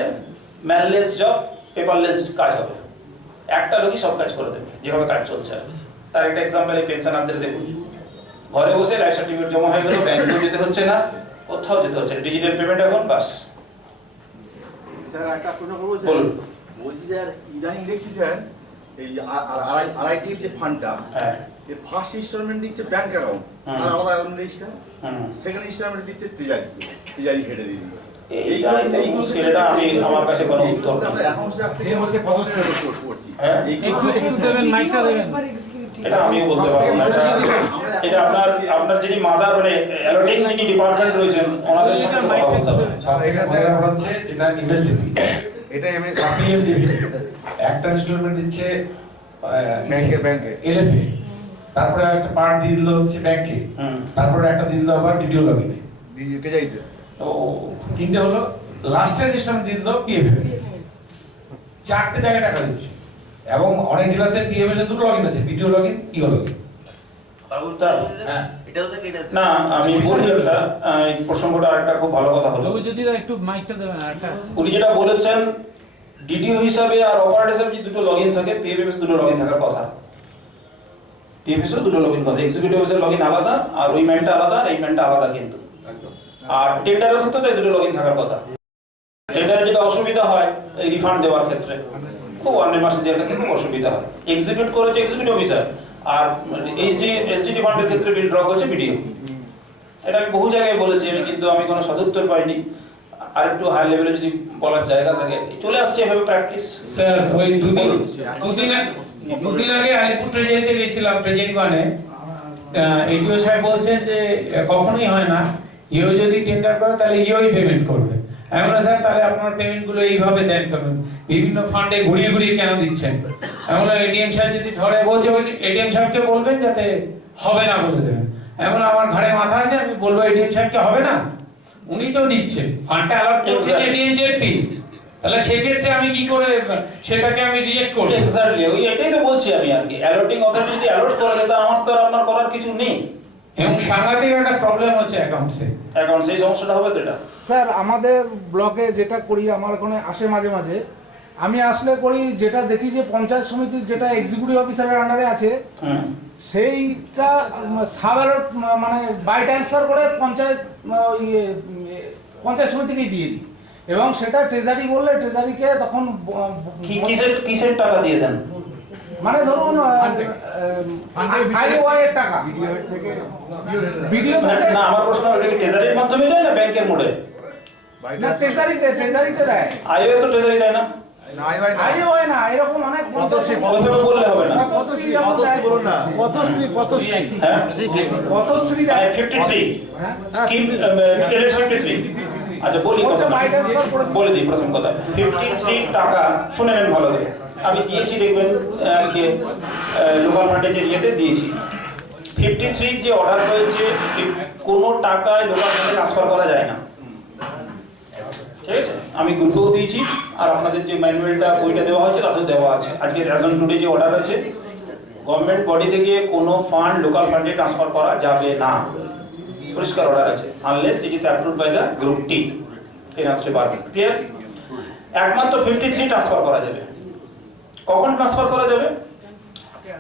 ম্যানলেস জব, পেপারলেস কাজ হবে। একটা লোকই সব কাজ করে দেবে যেভাবে কাজ চলছে আর কি। তার একটা এক্সাম্পল এই পেনশনারদের দেখুন, ঘরে বসে লাইফ সার্টিফিকেট জমা হয়ে গেল, ব্যাংকেও যেতে হচ্ছে না, কোথাও যেতে হচ্ছে, ডিজিটাল পেমেন্ট এখন বাস। স্যার একটা প্রশ্ন করবো স্যার। বলুন। বলছি স্যার, ইদানিং দেখছি স্যার এই আরআইটি যে ফান্ডটা, হ্যাঁ, এই ফার্স্ট ইনস্টলমেন্ট দিচ্ছে ব্যাংক অ্যাকাউন্ট, আর আলাদা অ্যাকাউন্ট দিচ্ছে, সেকেন্ড ইনস্টলমেন্ট দিচ্ছে ট্রেজারি হেডে দিয়ে দিচ্ছে। এইটাই তো মুশকিল, এটা আমি আমার কাছে কোনো উত্তর নেই। সে হচ্ছে পদস্থ করছি। হ্যাঁ একটু দেবেন, মাইকটা দেবেন। এটা আমিও বলতে পারবো না। এটা আপনার যিনি মাদার মানে অ্যালোটিং যিনি ডিপার্টমেন্ট রয়েছেন ওনাদের সাথে কথা বলতে হবে। এটা হচ্ছে যেটা ইনভেস্টিং এটা এমএ পিএমডিবি একটা ইনস্টলমেন্ট দিচ্ছে ব্যাংকে এলএফএ, তারপরে একটা পার্ট দিয়ে দিল হচ্ছে ব্যাংকে, তারপরে একটা দিয়ে দিল আবার ডিডিও লগইনে, দিতে যাইতে তো তিনটে হলো, লাস্টের ইনস্টলমেন্ট দিয়ে দিল পিএফএস। চারটে জায়গায় টাকা দিচ্ছে এবং অনেক জেলাতে পিএফএস এর দুটো লগইন আছে, ভিডিও লগইন, ইও লগইন। হ্যাঁ এটাও তো এটা না আমি বলি একটা এই প্রসঙ্গটা আরেকটা খুব ভালো কথা হলো। রঘু যদি একটু মাইকটা দেবেন আরেকটা। উনি যেটা বলেছেন ডিডিও হিসাবে আর অপারেটর হিসাবে যে দুটো লগইন থাকে, পিএফএস দুটো লগইন থাকার কথা। পিএফএস এর দুটো লগইন কথা, এক্সিকিউটিভ এর লগইন আলাদা আর ওই ম্যানটা আলাদা, এই ম্যানটা আলাদা কিন্তু। আর টেন্ডারের ক্ষেত্রে দুটো লগইন থাকার কথা। টেন্ডারে যেটা অসুবিধা হয় এই রিফান্ড দেওয়ার ক্ষেত্রে, খুব অনেক মাসে দেওয়ার ক্ষেত্রে খুব অসুবিধা হয়। এক্সিকিউট করেছে এক্সিকিউটিভ অফিসার আর এসডি রিফান্ডের ক্ষেত্রে বিল ড্র করছে বিডিও। এটা আমি বহু জায়গায় বলেছি আমি, কিন্তু আমি কোনো সদুত্তর পাইনি। আর একটু হাই লেভেলে যদি বলার জায়গা থাকে, চলে আসছে এভাবে প্র্যাকটিস। স্যার ওই দুদিন আগে আলিপুর ট্রেজারিতে গেছিলাম, ট্রেজারি ওয়ানে এটিও সাহেব বলছেন যে কখনোই হয় না, ইও যদি টেন্ডার করে তাহলে ইওই পেমেন্ট করবে। আমি বললাম স্যার তাহলে আপনার পেমেন্টগুলো এইভাবে দেন কেন, বিভিন্ন ফান্ডে ঘুরিয়ে ঘুরিয়ে কেন দিচ্ছেন? আমি বললাম এডিএম সাহেব যদি ধরে বলছে এডিএম সাহেবকে বলবেন যাতে হবে না বলে দেবেন। আমি বললাম আমার ঘাড়ে মাথা আছে, আমি বলবো এডিএম সাহেবকে হবে না, উনি তো দিচ্ছে ফান্ডটা অ্যালট করছেন এডিএম জেপি, তাহলে সেক্ষেত্রে আমি কি করে সেটাকে আমি রিজেক্ট করব? এক্স্যাক্টলি ওই এটাই তো বলছি আমি আর কি। অ্যালটিং অথরিটি যদি অ্যালট করে দেয় আমার তো আর আপনার করার কিছু নেই। এবং সাংঘাতিক একটা প্রবলেম হচ্ছে অ্যাকাউন্টসে। এখন সেই সমস্যাটা হবে তো এটা। স্যার আমাদের ব্লকে যেটা করি, আমার ওখানে আসে মাঝে মাঝে, আমি আসলে করি যেটা দেখি যে পঞ্চায়েত সমিতির যেটা এক্সিকিউটিভ অফিসারের আন্ডারে আছে সেইটা সাব অ্যালট মানে বাই ট্রান্সফার করে পঞ্চায়েত সমিতিকেই দিয়ে দিই, এবং সেটা ট্রেজারি বললে ট্রেজারিকে তখন কিসের টাকা দিয়ে দেন? মানে ধরুন আইওআই এর টাকা ভিডিও থেকে না আমার প্রশ্ন এটা কি ট্রেজারির মাধ্যমে যায় না ব্যাংকের মোড়ে? না ট্রেজারিতে দেয়। আইও তো ট্রেজারি দেয় না। আইওআই না, এরকম অনেক ওইভাবে বললে হবে না। পথশ্রী যেমন দেয়, পথশ্রী হ্যাঁ পথশ্রী দেয় 53 স্কিম টেলেক্স 53। আচ্ছা বলি কথা, বলে দিই প্রথম কথা। 53 টাকা শুনে নেন ভালো করে। আমি দিয়েছি দেখবেন কে লোকাল ফান্ডে যে ইয়েতে দিয়েছি 53 যে অর্ডার হয়েছে, কোনো টাকায় লোকাল ফান্ডে ট্রান্সফার করা যায় না, ঠিক আছে? আমি গ্রুপেও দিয়েছি আর আপনাদের যে ম্যানুয়ালটা ওইটা দেওয়া হয়েছে তাতেও দেওয়া আছে। আজকে রেশন টুডে যে অর্ডার হয়েছে, গভর্নমেন্ট বডি থেকে কোনো ফান্ড লোকাল ফান্ডে ট্রান্সফার করা যাবে না, পরিষ্কার অর্ডার আছে, unless it is approved by the group T finance department. Clear? একমাত্র 53 ট্রান্সফার করা যাবে। কখন ট্রান্সফার করা যাবে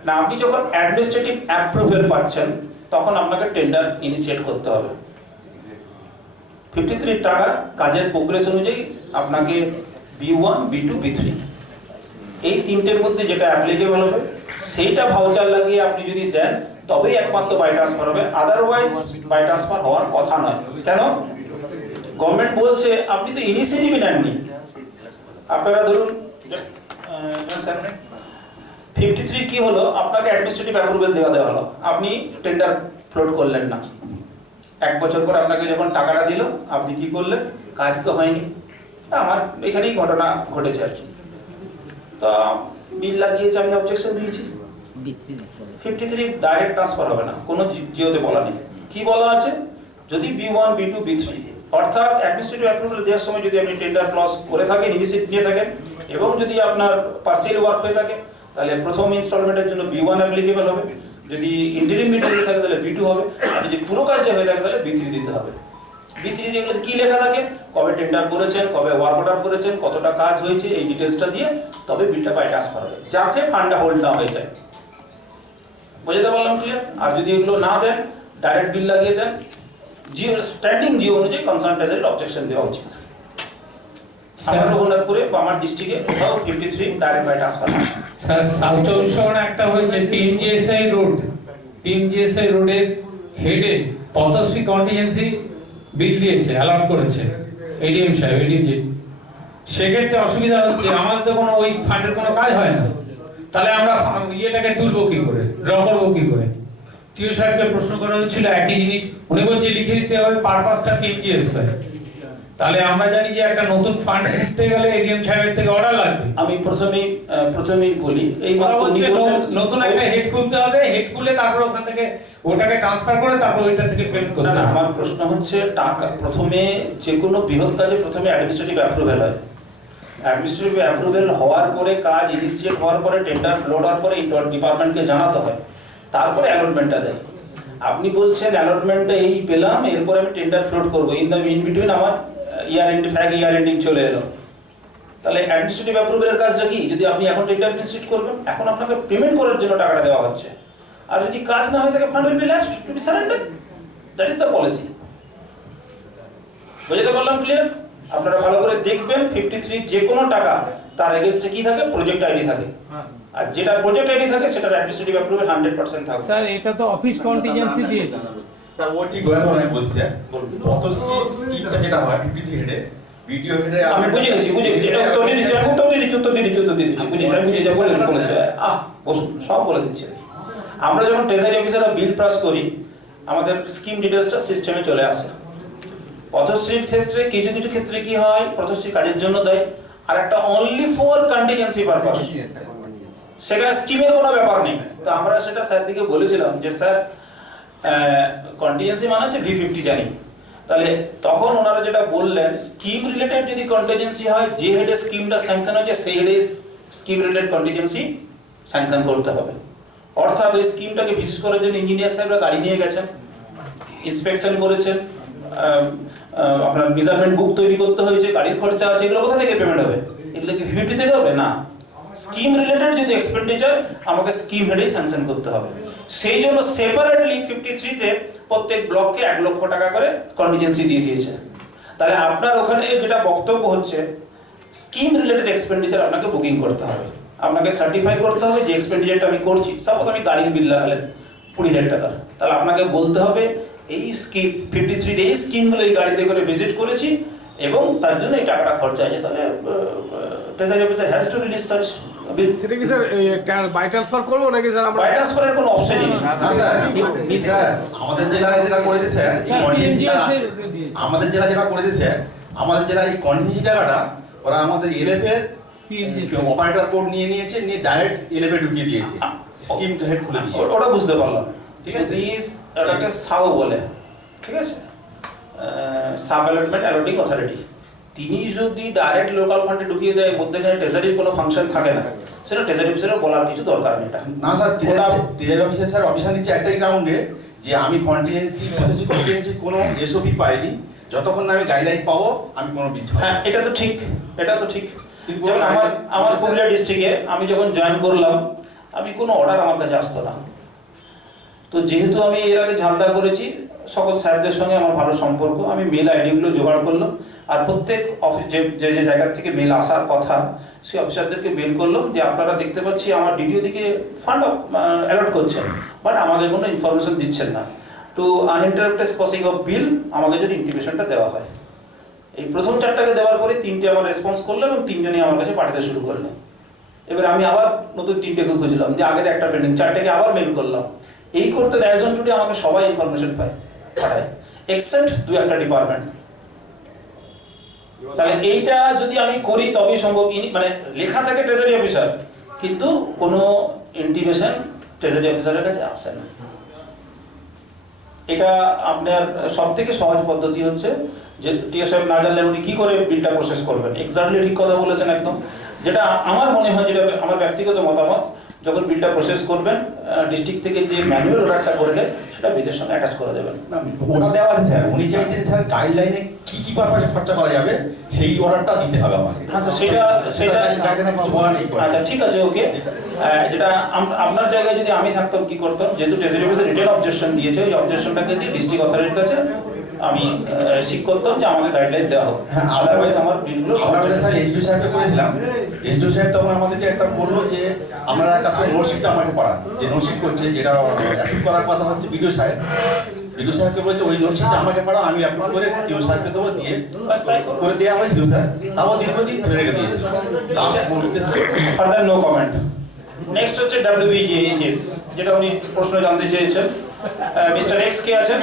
না, আপনি যখন অ্যাডমিনিস্ট্রেটিভ অ্যাপ্রুভাল পাচ্ছেন তখন আপনাকে টেন্ডার ইনিশিয়েট করতে হবে। 53 টাকা কাজের প্রোগ্রেস অনুযায়ী আপনাকে B1, B2, B3 এই তিনটের মধ্যে যেটা অ্যাপ্লিকেবল হবে সেইটা ভাউচার লাগিয়ে আপনি যদি দেন তবেই একমাত্র বাই ট্রান্সফার হবে, আদারওয়াইজ বাই ট্রান্সফার হওয়ার কথা নয়। কেন? গভর্নমেন্ট বলছে আপনি তো ইনিশিয়েটিভই নেননি। আপনারা ধরুন 53 কি হলো, আপনাকে অ্যাডমিনিস্ট্রেটিভ অ্যাপ্রুভাল দেওয়া হলো, আপনি টেন্ডার ফ্লোট করলেন না। এক বছর পর আপনাকে যখন টাকাটা দিল আপনি কি করলেন? কাজ তো হয়নি। আমার এখানেই ঘটনা ঘটেছে আর কি। তো বিল লাগিয়েছে, আমি অবজেকশন দিয়েছি। 53 ডাইরেক্ট ট্রান্সফার হবে না, কোনো জিওতে বলা নেই। কি বলা আছে? যদি B1, B2, B3 অর্থাৎ অ্যাডমিনিস্ট্রেটিভ অ্যাপ্রুভাল দেওয়ার সময় যদি আপনি টেন্ডার ক্লজ করে থাকেন, ইনিশিয়েটিভ নিয়ে থাকেন এবং যদি আপনার পার্সিয়াল ওয়ার্ক হয়ে থাকে তাহলে প্রথম ইনস্টলমেন্টের জন্য B1 অ্যাপ্লিকেবল হবে, যদি ইন্টারিম মিডিয়াম থাকে তাহলে B2 হবে, আর যদি পুরো কাজটা হয়ে থাকে তাহলে B3 দিতে হবে। B3 যেগুলোতে কি লেখা থাকে, কবে টেন্ডার করেছেন, কবে ওয়ার্ক অর্ডার করেছেন, কতটা কাজ হয়েছে, এই ডিটেলসটা দিয়ে তবে বিলটা বাই ট্রান্সফার হবে, যাতে ফান্ডটা হোল্ড না হয়ে যায়। বুঝতে পারলাম ক্লিয়ার? আর যদি এগুলো না দেন, ডাইরেক্ট বিল লাগিয়ে দেন, জিও স্ট্যান্ডিং জিও অনুযায়ী কনসার্ন ট্রেজারি অবজেকশন দেওয়া উচিত। আমার রঘুনাথপুরে বা আমার ডিস্ট্রিক্টে কোথাও 53 direct by transfer. Sir south চব্বিশ পরগনা একটা হয়েছে পিএমজিএসআই রোড, পিএমজিএসআই রোডের হেডে পথশ্রী কন্টিজেন্সি বিল দিয়েছে, অ্যালার্ট করেছে। এডিএম সাহেব, এডিএম। সেক্ষেত্রে অসুবিধা হচ্ছে, আমাদের তো কোনো ওই ফান্ডের কোনো কাজ হয় না, তাহলে আমরা ইয়েটাকে তুলবো কি করে, ড্র করবো কি করে? টিও সাহেবকে প্রশ্ন করা হয়েছিল একই জিনিস, উনি বলছে লিখে দিতে হবে পারপাসটা পিএমজিএস হয়। তাহলে আমরা জানি যে একটা নতুন ফান্ড খুলতে গেলে এডিএম সাহেবের থেকে অর্ডার লাগবে। আমি প্রথমেই বলি, এই ওরা বলছে নতুন একটা হেড খুলতে হবে, হেড খুলে তারপর ওখান থেকে ওটাকে ট্রান্সফার করে তারপর ওইটা থেকে পেমেন্ট করতে হবে। আমার প্রশ্ন হচ্ছে টাকা প্রথমে যে কোনো বৃহৎ কাজে প্রথমে অ্যাডমিনিস্ট্রেটিভ অ্যাপ্রুভেল হয়। অ্যাডমিনিস্ট্রেটিভ অ্যাপ্রুভেল হওয়ার পরে, কাজ ইনিশিয়েট হওয়ার পরে, টেন্ডার লোড হওয়ার পরে ডিপার্টমেন্টকে জানাতে হয়, তারপরে অ্যালটমেন্টটা দেয়। আপনি বলছেন অ্যালটমেন্টটা এই পেলাম, এরপরে আমি টেন্ডার ফ্লোট করবো, ইন বিটুইন আমার ইয়ার এন্ডিং চলে এলো, তাহলে অ্যাডমিনিস্ট্রেটিভ অ্যাপ্রুভেলের কাজটা কি? যদি আপনি এখন টেন্ডার ইনস্টিটিউট করবেন, এখন আপনাকে পেমেন্ট করার জন্য টাকাটা দেওয়া হচ্ছে, আর যদি কাজ না হয়ে থাকে fund will be left to be surrender. That is the policy. বুঝতে পারলাম? ক্লিয়ার? আপনারা ভালো করে দেখবেন 53 যে কোনো টাকা তার এগেইনস্টে কি থাকে, প্রজেক্ট আইডি থাকে, আর যেটা প্রজেক্ট আইডি থাকে সেটার অ্যাডমিনিস্ট্রেটিভ অ্যাপ্রুভেল 100% থাকে। স্যার এটা তো অফিস কন্টিনজেন্সি দিয়েছে। তা ও ঠিক হয়ে তো আমি বলছি পথশ্রী স্কিমটা যেটা হয় পিপিসি হেডে, ভিডিও হেডে আমি বুঝে গেছি এটা উত্তর দিয়ে দিচ্ছি, বুঝে যা বলেছে বসুন, সব বলে দিচ্ছি। আমরা যখন ট্রেজারি অফিসাররা বিল পাস করি, আমাদের স্কিম ডিটেলসটা সিস্টেমে চলে আসে। পথশ্রীর ক্ষেত্রে কিছু কিছু ক্ষেত্রে কি হয়, পথশ্রী কাজের জন্য দেয়, আর একটা অনলি ফর কন্টিনজেন্সি পারপাস, সেখানে স্কিমের কোনো ব্যাপার নেই। তো আমরা সেটা স্যার দিকে বলেছিলাম যে স্যার কন্টিনজেন্সি মানে হচ্ছে V50 জানি। তাহলে তখন ওনারা যেটা বললেন, স্কিম রিলেটেড যদি কন্টিনজেন্সি হয়, যে হেডে স্কিমটা স্যাংশন হয়েছে সেই হেডে স্কিম রিলেটেড কন্টিনজেন্সি স্যাংশন করতে হবে। অর্থাৎ ওই স্কিমটাকে ভিজিট করার জন্য ইঞ্জিনিয়ার সাহেবরা গাড়ি নিয়ে গেছেন, ইন্সপেকশন করেছেন, আপনার মেজারমেন্ট বুক তৈরি করতে হয়েছে, গাড়ির খরচা আছে, এগুলো কোথা থেকে পেমেন্ট হবে? এগুলো কি V50 থেকে হবে? না, স্কিম রিলেটেড যদি এক্সপেন্ডিচার আমাকে স্কিম হেডেই স্যাংশন করতে হবে। সেই জন্য সেপারেটলি 53-তে প্রত্যেক ব্লককে 1 লক্ষ টাকা করে কন্টিনজেন্সি দিয়ে দিয়েছে। তাহলে আপনার ওখানে যেটা বক্তব্য হচ্ছে, স্কিম রিলেটেড এক্সপেন্ডিচার আপনাকে বুকিং করতে হবে, আপনাকে সার্টিফাই করতে হবে যে এক্সপেন্ডিচারটা আমি করছি। সাপোজ আমি গাড়ির বিল লাগালেন 20,000 টাকার, তাহলে আপনাকে বলতে হবে এই স্কিম 53 এই স্কিমগুলো এই গাড়িতে করে ভিজিট করেছি এবং তার জন্য এই টাকাটা খরচা হয়েছে। তাহলে treasury officer has to release such bill. সেটা কি স্যার বাই ট্রান্সফার করবো নাকি স্যার? আমরা বাই ট্রান্সফারের কোনো অপশনই নেই। স্যার আমাদের জেলা যেটা করে দিয়েছে, আমাদের জেলা যেটা করে দিয়েছে, আমাদের জেলা এই কন্টিনজেন্সি টাকাটা ওরা আমাদের এলএফ এর অপারেটর কোড নিয়ে নিয়েছে, নিয়ে ডাইরেক্ট এলএফ এ ঢুকিয়ে দিয়েছে, স্কিম হেড খুলে দিয়ে। ওটা বুঝতে পারলাম, ঠিক আছে। এটাকে সাও বলে, ঠিক আছে, সাব অ্যালটমেন্ট অ্যালটিং অথরিটি। তিনি যদি ডাইরেক্ট লোকাল ফান্ডে ঢুকিয়ে দেয়, মধ্যেখানে ট্রেজারির কোনো ফাংশন থাকে না, সেটা ট্রেজারি অফিসারের বলার কিছু দরকার নেই। এটা না sir, treasury officer sir option দিচ্ছে একটাই গ্রাউন্ডে, যে আমি কন্টিনজেন্সি কোনো এসওপি পাইনি, যতক্ষণ না আমি গাইডলাইন পাবো আমি কোনো বিল ছাড়ব। হ্যাঁ, এটা তো ঠিক। যেমন আমার পুরুলিয়া ডিস্ট্রিক্টে আমি যখন জয়েন করলাম, আমি কোনো অর্ডার আমার কাছে আসতো না। তো যেহেতু আমি এর আগে ঝালদা করেছি, সকল স্যারদের সঙ্গে আমার ভালো সম্পর্ক, আমি মেল আইডিগুলো জোগাড় করলাম, আর প্রত্যেক অফিস যে জায়গা থেকে মেল আসার কথা সেই অফিসারদেরকে মেল করলাম যে আপনারা দেখতে পাচ্ছি আমার ডিডিও দিকে ফান্ড অ্যালট করছেন, বাট আমাকে কোনো ইনফরমেশন দিচ্ছেন না। টু আনইন্টারাপ্টেড প্রসেসিং অফ বিল আমাকে যদি ইন্টিমেশনটা দেওয়া হয়। এই প্রথম 4টাকে দেওয়ার পরে 3টে আমার রেসপন্স করলো এবং 3জনই আমার কাছে পাঠাতে শুরু করলো। এবার আমি আবার নতুন 3টেকে খুঁজলাম, যে আগের একটা পেন্ডিং, 4টাকে আবার মেল করলাম। এই করতে অ্যাজ টুডে আমাকে সবাই ইনফরমেশন পাঠায়, এক্সেপ্ট 2-1টা ডিপার্টমেন্ট। তাহলে এইটা যদি আমি করি তবেই সম্ভব। মানে লেখা থাকে ট্রেজারি অফিসার, কিন্তু কোনো ইন্টিমেশন ট্রেজারি অফিসারের কাছে আসে না। এটা আপনার সব থেকে সহজ পদ্ধতি হচ্ছে যে টিএসএফ না জানলে উনি কী করে বিলটা প্রসেস করবেন। এক্স্যাক্টলি ঠিক কথা বলেছেন একদম। যেটা আমার মনে হয়, যেটা আমার ব্যক্তিগত মতামত, যখন বিলটা প্রসেস করবেন ডিস্ট্রিক্ট থেকে যে ম্যানুয়াল অর্ডারটা করে দেয় সেটা বিলের সঙ্গে অ্যাটাচ করে দেবেন। ওটা দেওয়া আছে স্যার, উনি চাইছেন স্যার গাইডলাইনে কি কি পারপাসে খরচা করা যাবে সেই অর্ডারটা দিতে হবে আমাকে। আচ্ছা, সেটা আচ্ছা ঠিক আছে, ওকে। যেটা আপনার জায়গায় যদি আমি থাকতাম কি করতাম, যেহেতু ট্রেজারি অফিসে রিটেন অবজেকশন দিয়েছে, ওই অবজেকশনটাকে দিয়ে ডিস্ট্রিক্ট অথরিটির কাছে আমি ঠিক করতাম যে আমাকে গাইডলাইন দেওয়া হোক। আদারওয়াইজ আমার বিলগুলো আমরা স্যার এসডিও সাহেবকে করেছিলাম, এসডিও সাহেব তখন আমাদেরকে একটা বললো যে আপনারা একটা নোটশিটটা আমাকে পড়ান, যে নোটশিট করছে, যেটা অ্যাপ্রুভ করার কথা হচ্ছে বিডিও সাহেব, বিডিও সাহেবকে বলছে ওই নোটশিটটা আমাকে পাঠাও, আমি অ্যাপ্রুভ করে বিডিও সাহেবকে দেবো, দিয়ে বাস তাই করো। করে দেওয়া হয়েছিল স্যার, তাও দীর্ঘদিন ধরে রেখে দিয়েছিল। লাস্ট মুহূর্তে ফার্দার নো কমেন্ট। নেক্সট হচ্ছে WBGHS, যেটা উনি প্রশ্ন জানতে চেয়েছেন। মিস্টার এক্স কে আছেন?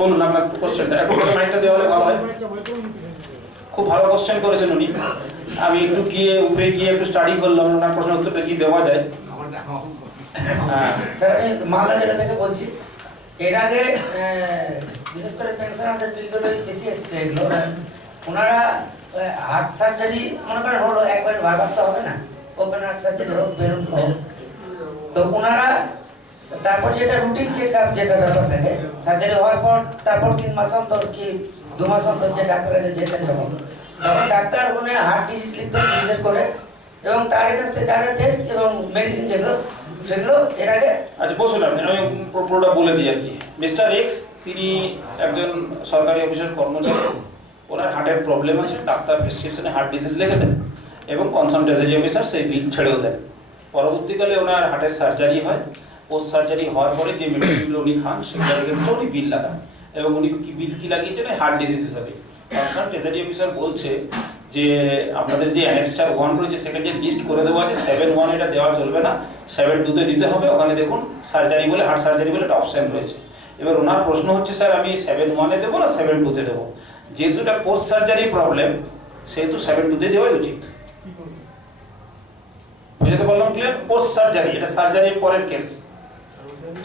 বলুন আপনার কোশ্চেনটা, একটু করে মাইকটা দেওয়া হলে ভালো হয়। খুব ভালো কোশ্চেন করেছেন উনি। আমি একটু গিয়ে উপরে গিয়ে একটু স্টাডি করলাম ওনার প্রশ্ন উত্তরটা কি দেওয়া যায়। হ্যাঁ স্যার আমি মালদা জেলা থেকে বলছি। এর আগে বিশেষ করে পেনশনারদের বিলগুলো বেশি এসছে এগুলো। ওনারা হার্ট সার্জারি মনে করেন হলো, একবারে বারবার তো হবে না, ওপেন হার্ট সার্জারি হোক, বেলুন হোক, তো ওনারা তারপর যেটা রুটিন চেক আপ যেটা ব্যাপার থাকে, সার্জারি হওয়ার পর তারপর 3 মাস অন্তর কি 2 মাস অন্তর যে ডাক্তার কাছে যেতেন যখন, তখন ডাক্তার উনি হার্ট ডিজিজ লিখতেন ডিজিজ করে, এবং তার এগেনস্টে যা যা টেস্ট এবং মেডিসিন যেগুলো সেগুলো এর আগে। আচ্ছা বসুন আপনি, আমি পুরোটা বলে দিই আর কি। মিস্টার এক্স তিনি একজন সরকারি অফিসের কর্মচারী, ওনার হার্টের প্রবলেম আছে, ডাক্তার প্রেসক্রিপশনে হার্ট ডিজিজ লিখে দেন এবং কনসালটেন্সি অফিসার সেই বিল ছেড়েও দেন। পরবর্তীকালে ওনার হার্টের সার্জারি হয়, পোস্ট সার্জারি হওয়ার পরে যে মেডিসিনগুলো উনি খান সেগুলোর এগেনস্টে উনি বিল লাগান, এবং উনি কি বিল কি লাগিয়েছেন হার্ট ডিজিজ হিসাবে। কনসালটেন্সি অফিসার বলছে যে আপনাদের যে অ্যানেক্সচার 1 রয়েছে সেখানে যে লিস্ট করে দেওয়া আছে 7(1) এটা দেওয়া চলবে না, 7(2) দিতে হবে। ওখানে দেখুন সার্জারি বলে, হার্ট সার্জারি বলে একটা অপশন রয়েছে। এবার ওনার প্রশ্ন হচ্ছে স্যার আমি 7(1) দেবো না 7(2) দেবো? যেহেতু এটা পোস্ট সার্জারি প্রবলেম সেহেতু 7(2) দেওয়াই উচিত। বুঝতে পারলাম? ক্লিয়ার? পোস্ট সার্জারি, এটা সার্জারির পরের কেস,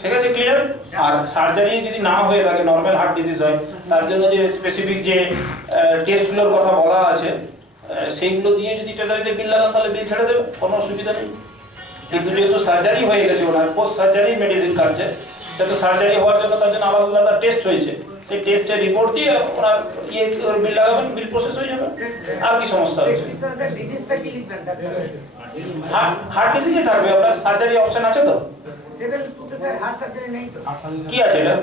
ঠিক আছে? ক্লিয়ার? আর সার্জারি যদি না হয়ে থাকে, নর্মাল হার্ট ডিজিজ হয়, তার জন্য যে স্পেসিফিক যে টেস্টগুলোর কথা বলা আছে সেইগুলো দিয়ে যদি ট্রেজারিতে বিল লাগান তাহলে বিল ছেড়ে দেবে, কোনো অসুবিধা নেই। কিন্তু যেহেতু সার্জারি হয়ে গেছে, ওনার পোস্ট সার্জারি মেডিসিন খাচ্ছে, সেটা সার্জারি হওয়ার জন্য তার জন্য আলাদা আলাদা টেস্ট হয়েছে, সেই টেস্টের রিপোর্ট দিয়ে ওনার বিল লাগাবেন, বিল প্রসেস হয়ে যাবে। আর কি সমস্যা হচ্ছে? হার্ট ডিজিজই থাকবে, আপনার সার্জারি অপশন আছে তো? কি আছে এটা?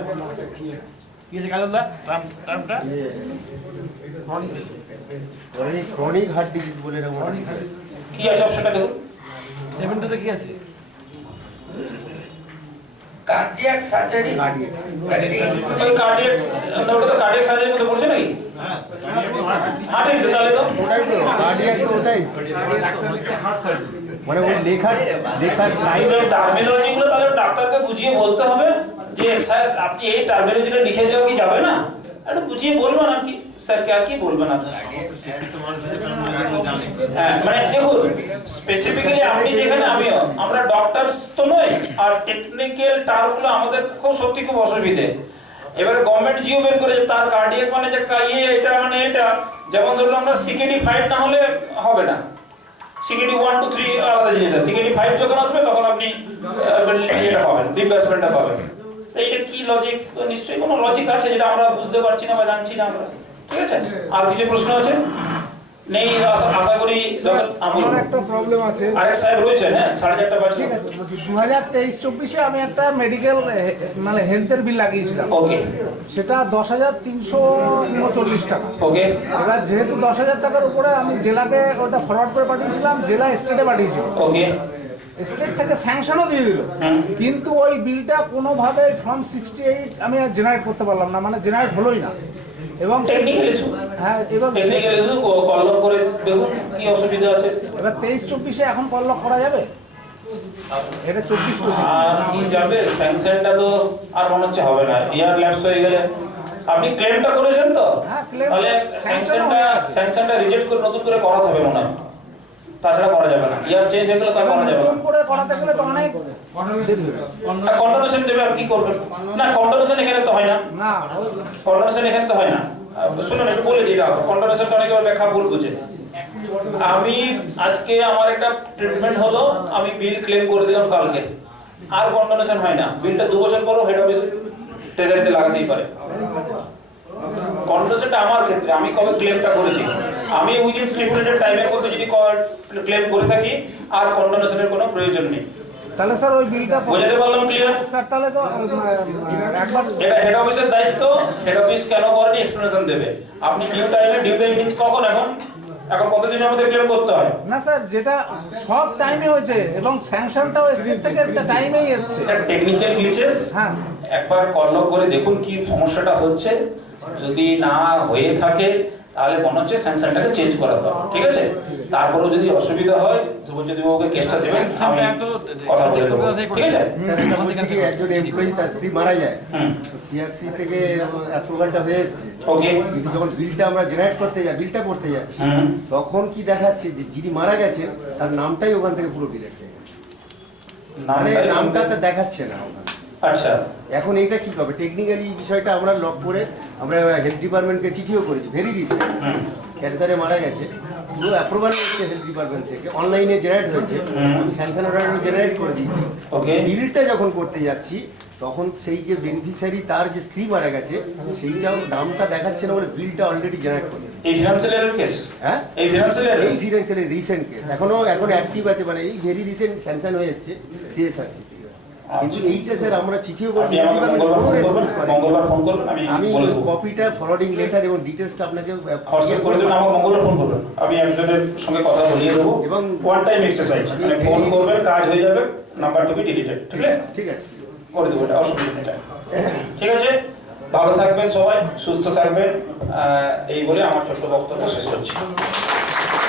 ক্রনিক হার্ট ডিজিজ বলে কি আছে অপশনটা দেখুন। 7(2) কি আছে? কার্ডিয়াক সার্জারি, ওই কার্ডিয়াক, ওটা তো কার্ডিয়াক সার্জারির মধ্যে পড়ছে নাকি? হার্ট ডিজিজ তাহলে তো কার্ডিয়াক তো ওটাই, মানে ওই লেখার টার্মিনোলজিগুলো তাহলে ডাক্তারকে বুঝিয়ে বলতে হবে যে স্যার আপনি এই টার্মিনোলজিটা লিখে দেওয়া কি যাবে না? একটু বুঝিয়ে বলবেন আর কি স্যারকে, আর কি বলবেন আপনি? হ্যাঁ মানে দেখুন স্পেসিফিক্যালি আপনি যেখানে আমিও, আমরা ডক্টরস তো নই, আর টেকনিক্যাল টার্মগুলো আমাদের খুব সত্যি খুব অসুবিধে। এবারে গভর্নমেন্ট জিও বের করেছে তার কার্ডিয়াক মানে যে এটা মানে এটা, যেমন ধরুন আমরা CKD 5 না হলে হবে না, CKD 1 2 3 আলাদা জিনিস আছে। CKD 5 যখন আসবে তখন আপনি এটা পাবেন, রিপ্লেসমেন্টটা পাবেন। তো এটা কি লজিক? নিশ্চয়ই কোনো লজিক আছে যেটা আমরা বুঝতে পারছি না বা জানছি না আমরা, ঠিক আছে? আর কিছু প্রশ্ন আছে? নেই আশা করি। আমার একটা প্রবলেম আছে। আরেক সাহেব রয়েছে, হ্যাঁ 4.5টা বাজে। 2023-24 আমি একটা মেডিকেল মানে হেলথের বিল লাগিয়েছিলাম। ওকে, সেটা 10,339 টাকা। ওকে, এবার যেহেতু 10,000 টাকার উপরে আমি জেলাকে ওটা ফরওয়ার্ড করে পাঠিয়েছিলাম, জেলা স্টেটে পাঠিয়েছিল, ওকে, স্টেট থেকে স্যাংশনও দিয়ে দিল, কিন্তু ওই বিলটা কোনোভাবে ফর্ম 68 আমি আর জেনারেট করতে পারলাম না, মানে জেনারেট হলোই না। এবং টেকনিক্যাল ইস্যু, হ্যাঁ এবং টেকনিক্যাল ইস্যু কল করে দেখুন কি অসুবিধা আছে। এবার 23-24 এখন কল করা যাবে? এটা 24 আর কি যাবে? স্যাংশনটা তো আর মনে হচ্ছে হবে না, ইয়ার ল্যাপস হয়ে গেলে। আপনি ক্লেমটা করেছেন তো? হ্যাঁ, claim তাহলে স্যাংশনটা রিজেক্ট করে নতুন করে করাতে হবে মনে হয়, তাছাড়া করা যাবে না। ইয়ার চেঞ্জ হয়ে গেলে তা করা যাবে না। নতুন করে করাতে গেলে তো অনেক কন্ডোনেশন দেবে, আর কি করবেন? না কন্ডোনেশন এখানে তো হয় না, না কন্ডোনেশন এখানে তো হয় না। শুনুন একটু বলে দিই, এটা কন্ডোনেশনটা অনেকে ব্যাখ্যা ভুল বুঝে। আমি আজকে আমার একটা ট্রিটমেন্ট হলো, আমি বিল ক্লেম করে দিলাম কালকে, আর কন্ডোনেশন হয় না। বিলটা 2 বছর পরও হেড অফিস ট্রেজারিতে লাগাতেই পারে। কন্ডোনেশনটা আমার ক্ষেত্রে আমি কবে ক্লেমটা করেছি, আমি উইদিন স্টিপুলেটেড টাইমের মধ্যে যদি ক্লেম করে থাকি আর কন্ডোনেশনের কোনো প্রয়োজন নেই। তাহলে স্যার ওই বিলটা বুঝাতে পারলাম? Clear sir? তাহলে তো একবার এটা হেড অফিসের দায়িত্ব, হেড অফিস কেন করেনি এক্সপ্লেনেশন দেবে। আপনি ডিউ টাইমে, ডিউ টাইম মিন্স কখন? এখন কতদিনের মধ্যে ক্লেম করতে হয়? না স্যার, যেটা সব টাইমে হয়েছে এবং স্যাংশনটাও স্টেট থেকে একটা টাইমেই এসেছে। এটা টেকনিক্যাল গ্লিচেস। হ্যাঁ, একবার কল লগ করে দেখুন কি সমস্যাটা হচ্ছে। যদি না হয়ে থাকে তাহলে মনে হচ্ছে স্যাংশনটাকে চেঞ্জ করা হবে, ঠিক আছে? তারপরেও যদি অসুবিধা হয় ধ্রুবজ্যোতিবাবুকে কেসটা দেবেন, আমি কথা বলে দেবো, ঠিক আছে? স্যার এটা বলছি কি একজন এমপ্লয়ি তার স্ত্রী মারা যায়, সিআরসি থেকে অ্যাপ্রুভালটা হয়ে এসেছে, ওকে। কিন্তু যখন বিলটা আমরা জেনারেট করতে যাই, বিলটা করতে যাচ্ছি, তখন কি দেখাচ্ছে যে যিনি মারা গেছেন তার নামটাই ওখান থেকে পুরো ডিলেট হয়ে গেছে, মানে নামটা তো দেখাচ্ছে না ওখানে। আচ্ছা, এখন এইটা কি হবে? টেকনিক্যালি বিষয়টা আমরা লক করে আমরা হেলথ ডিপার্টমেন্টকে চিঠিও করেছি, ভেরি রিসেন্ট ক্যান্সারে মারা গেছে, পুরো অ্যাপ্রুভাল হচ্ছে হেলথ ডিপার্টমেন্ট থেকে, অনলাইনে জেনারেট হয়েছে, আমি স্যাংশন অর্ডারও জেনারেট করে দিয়েছি। ওকে। বিলটা যখন করতে যাচ্ছি তখন সেই যে বেনিফিশিয়ারি তার যে স্ত্রী মারা গেছে সেইটাও নামটা দেখাচ্ছে না বলে বিলটা অলরেডি জেনারেট করে দিয়েছে। এই ফিনান্সিয়াল কেস, হ্যাঁ এই ফিনান্সিয়াল এই ফিনান্সিয়ালি রিসেন্ট কেস এখন অ্যাক্টিভ আছে, মানে এই ভেরি রিসেন্ট স্যাংশন হয়ে এসেছে সিএসআরসি থেকে। কিন্তু এইটা স্যার আমরা চিঠিও করেছি, মঙ্গলবার ফোন করবেন, আমি বলে দেবো। কপিটা ফরওয়ার্ডিং লেটার এবং ডিটেলসটা আপনাকে হোয়াটসঅ্যাপ করে দেবেন, আমাকে মঙ্গলবার ফোন করবেন, আমি একজনের সঙ্গে কথা বলিয়ে দেবো। এবং ওয়ান টাইম এক্সারসাইজ, মানে ফোন করবেন, কাজ হয়ে যাবে, নাম্বার টু বি ডিলিটেড, ঠিক আছে? ঠিক আছে, করে দেবো, এটা অসুবিধা নেই, ঠিক আছে? ভালো থাকবেন সবাই, সুস্থ থাকবেন, এই বলে আমার ছোট্ট বক্তব্য শেষ করছি।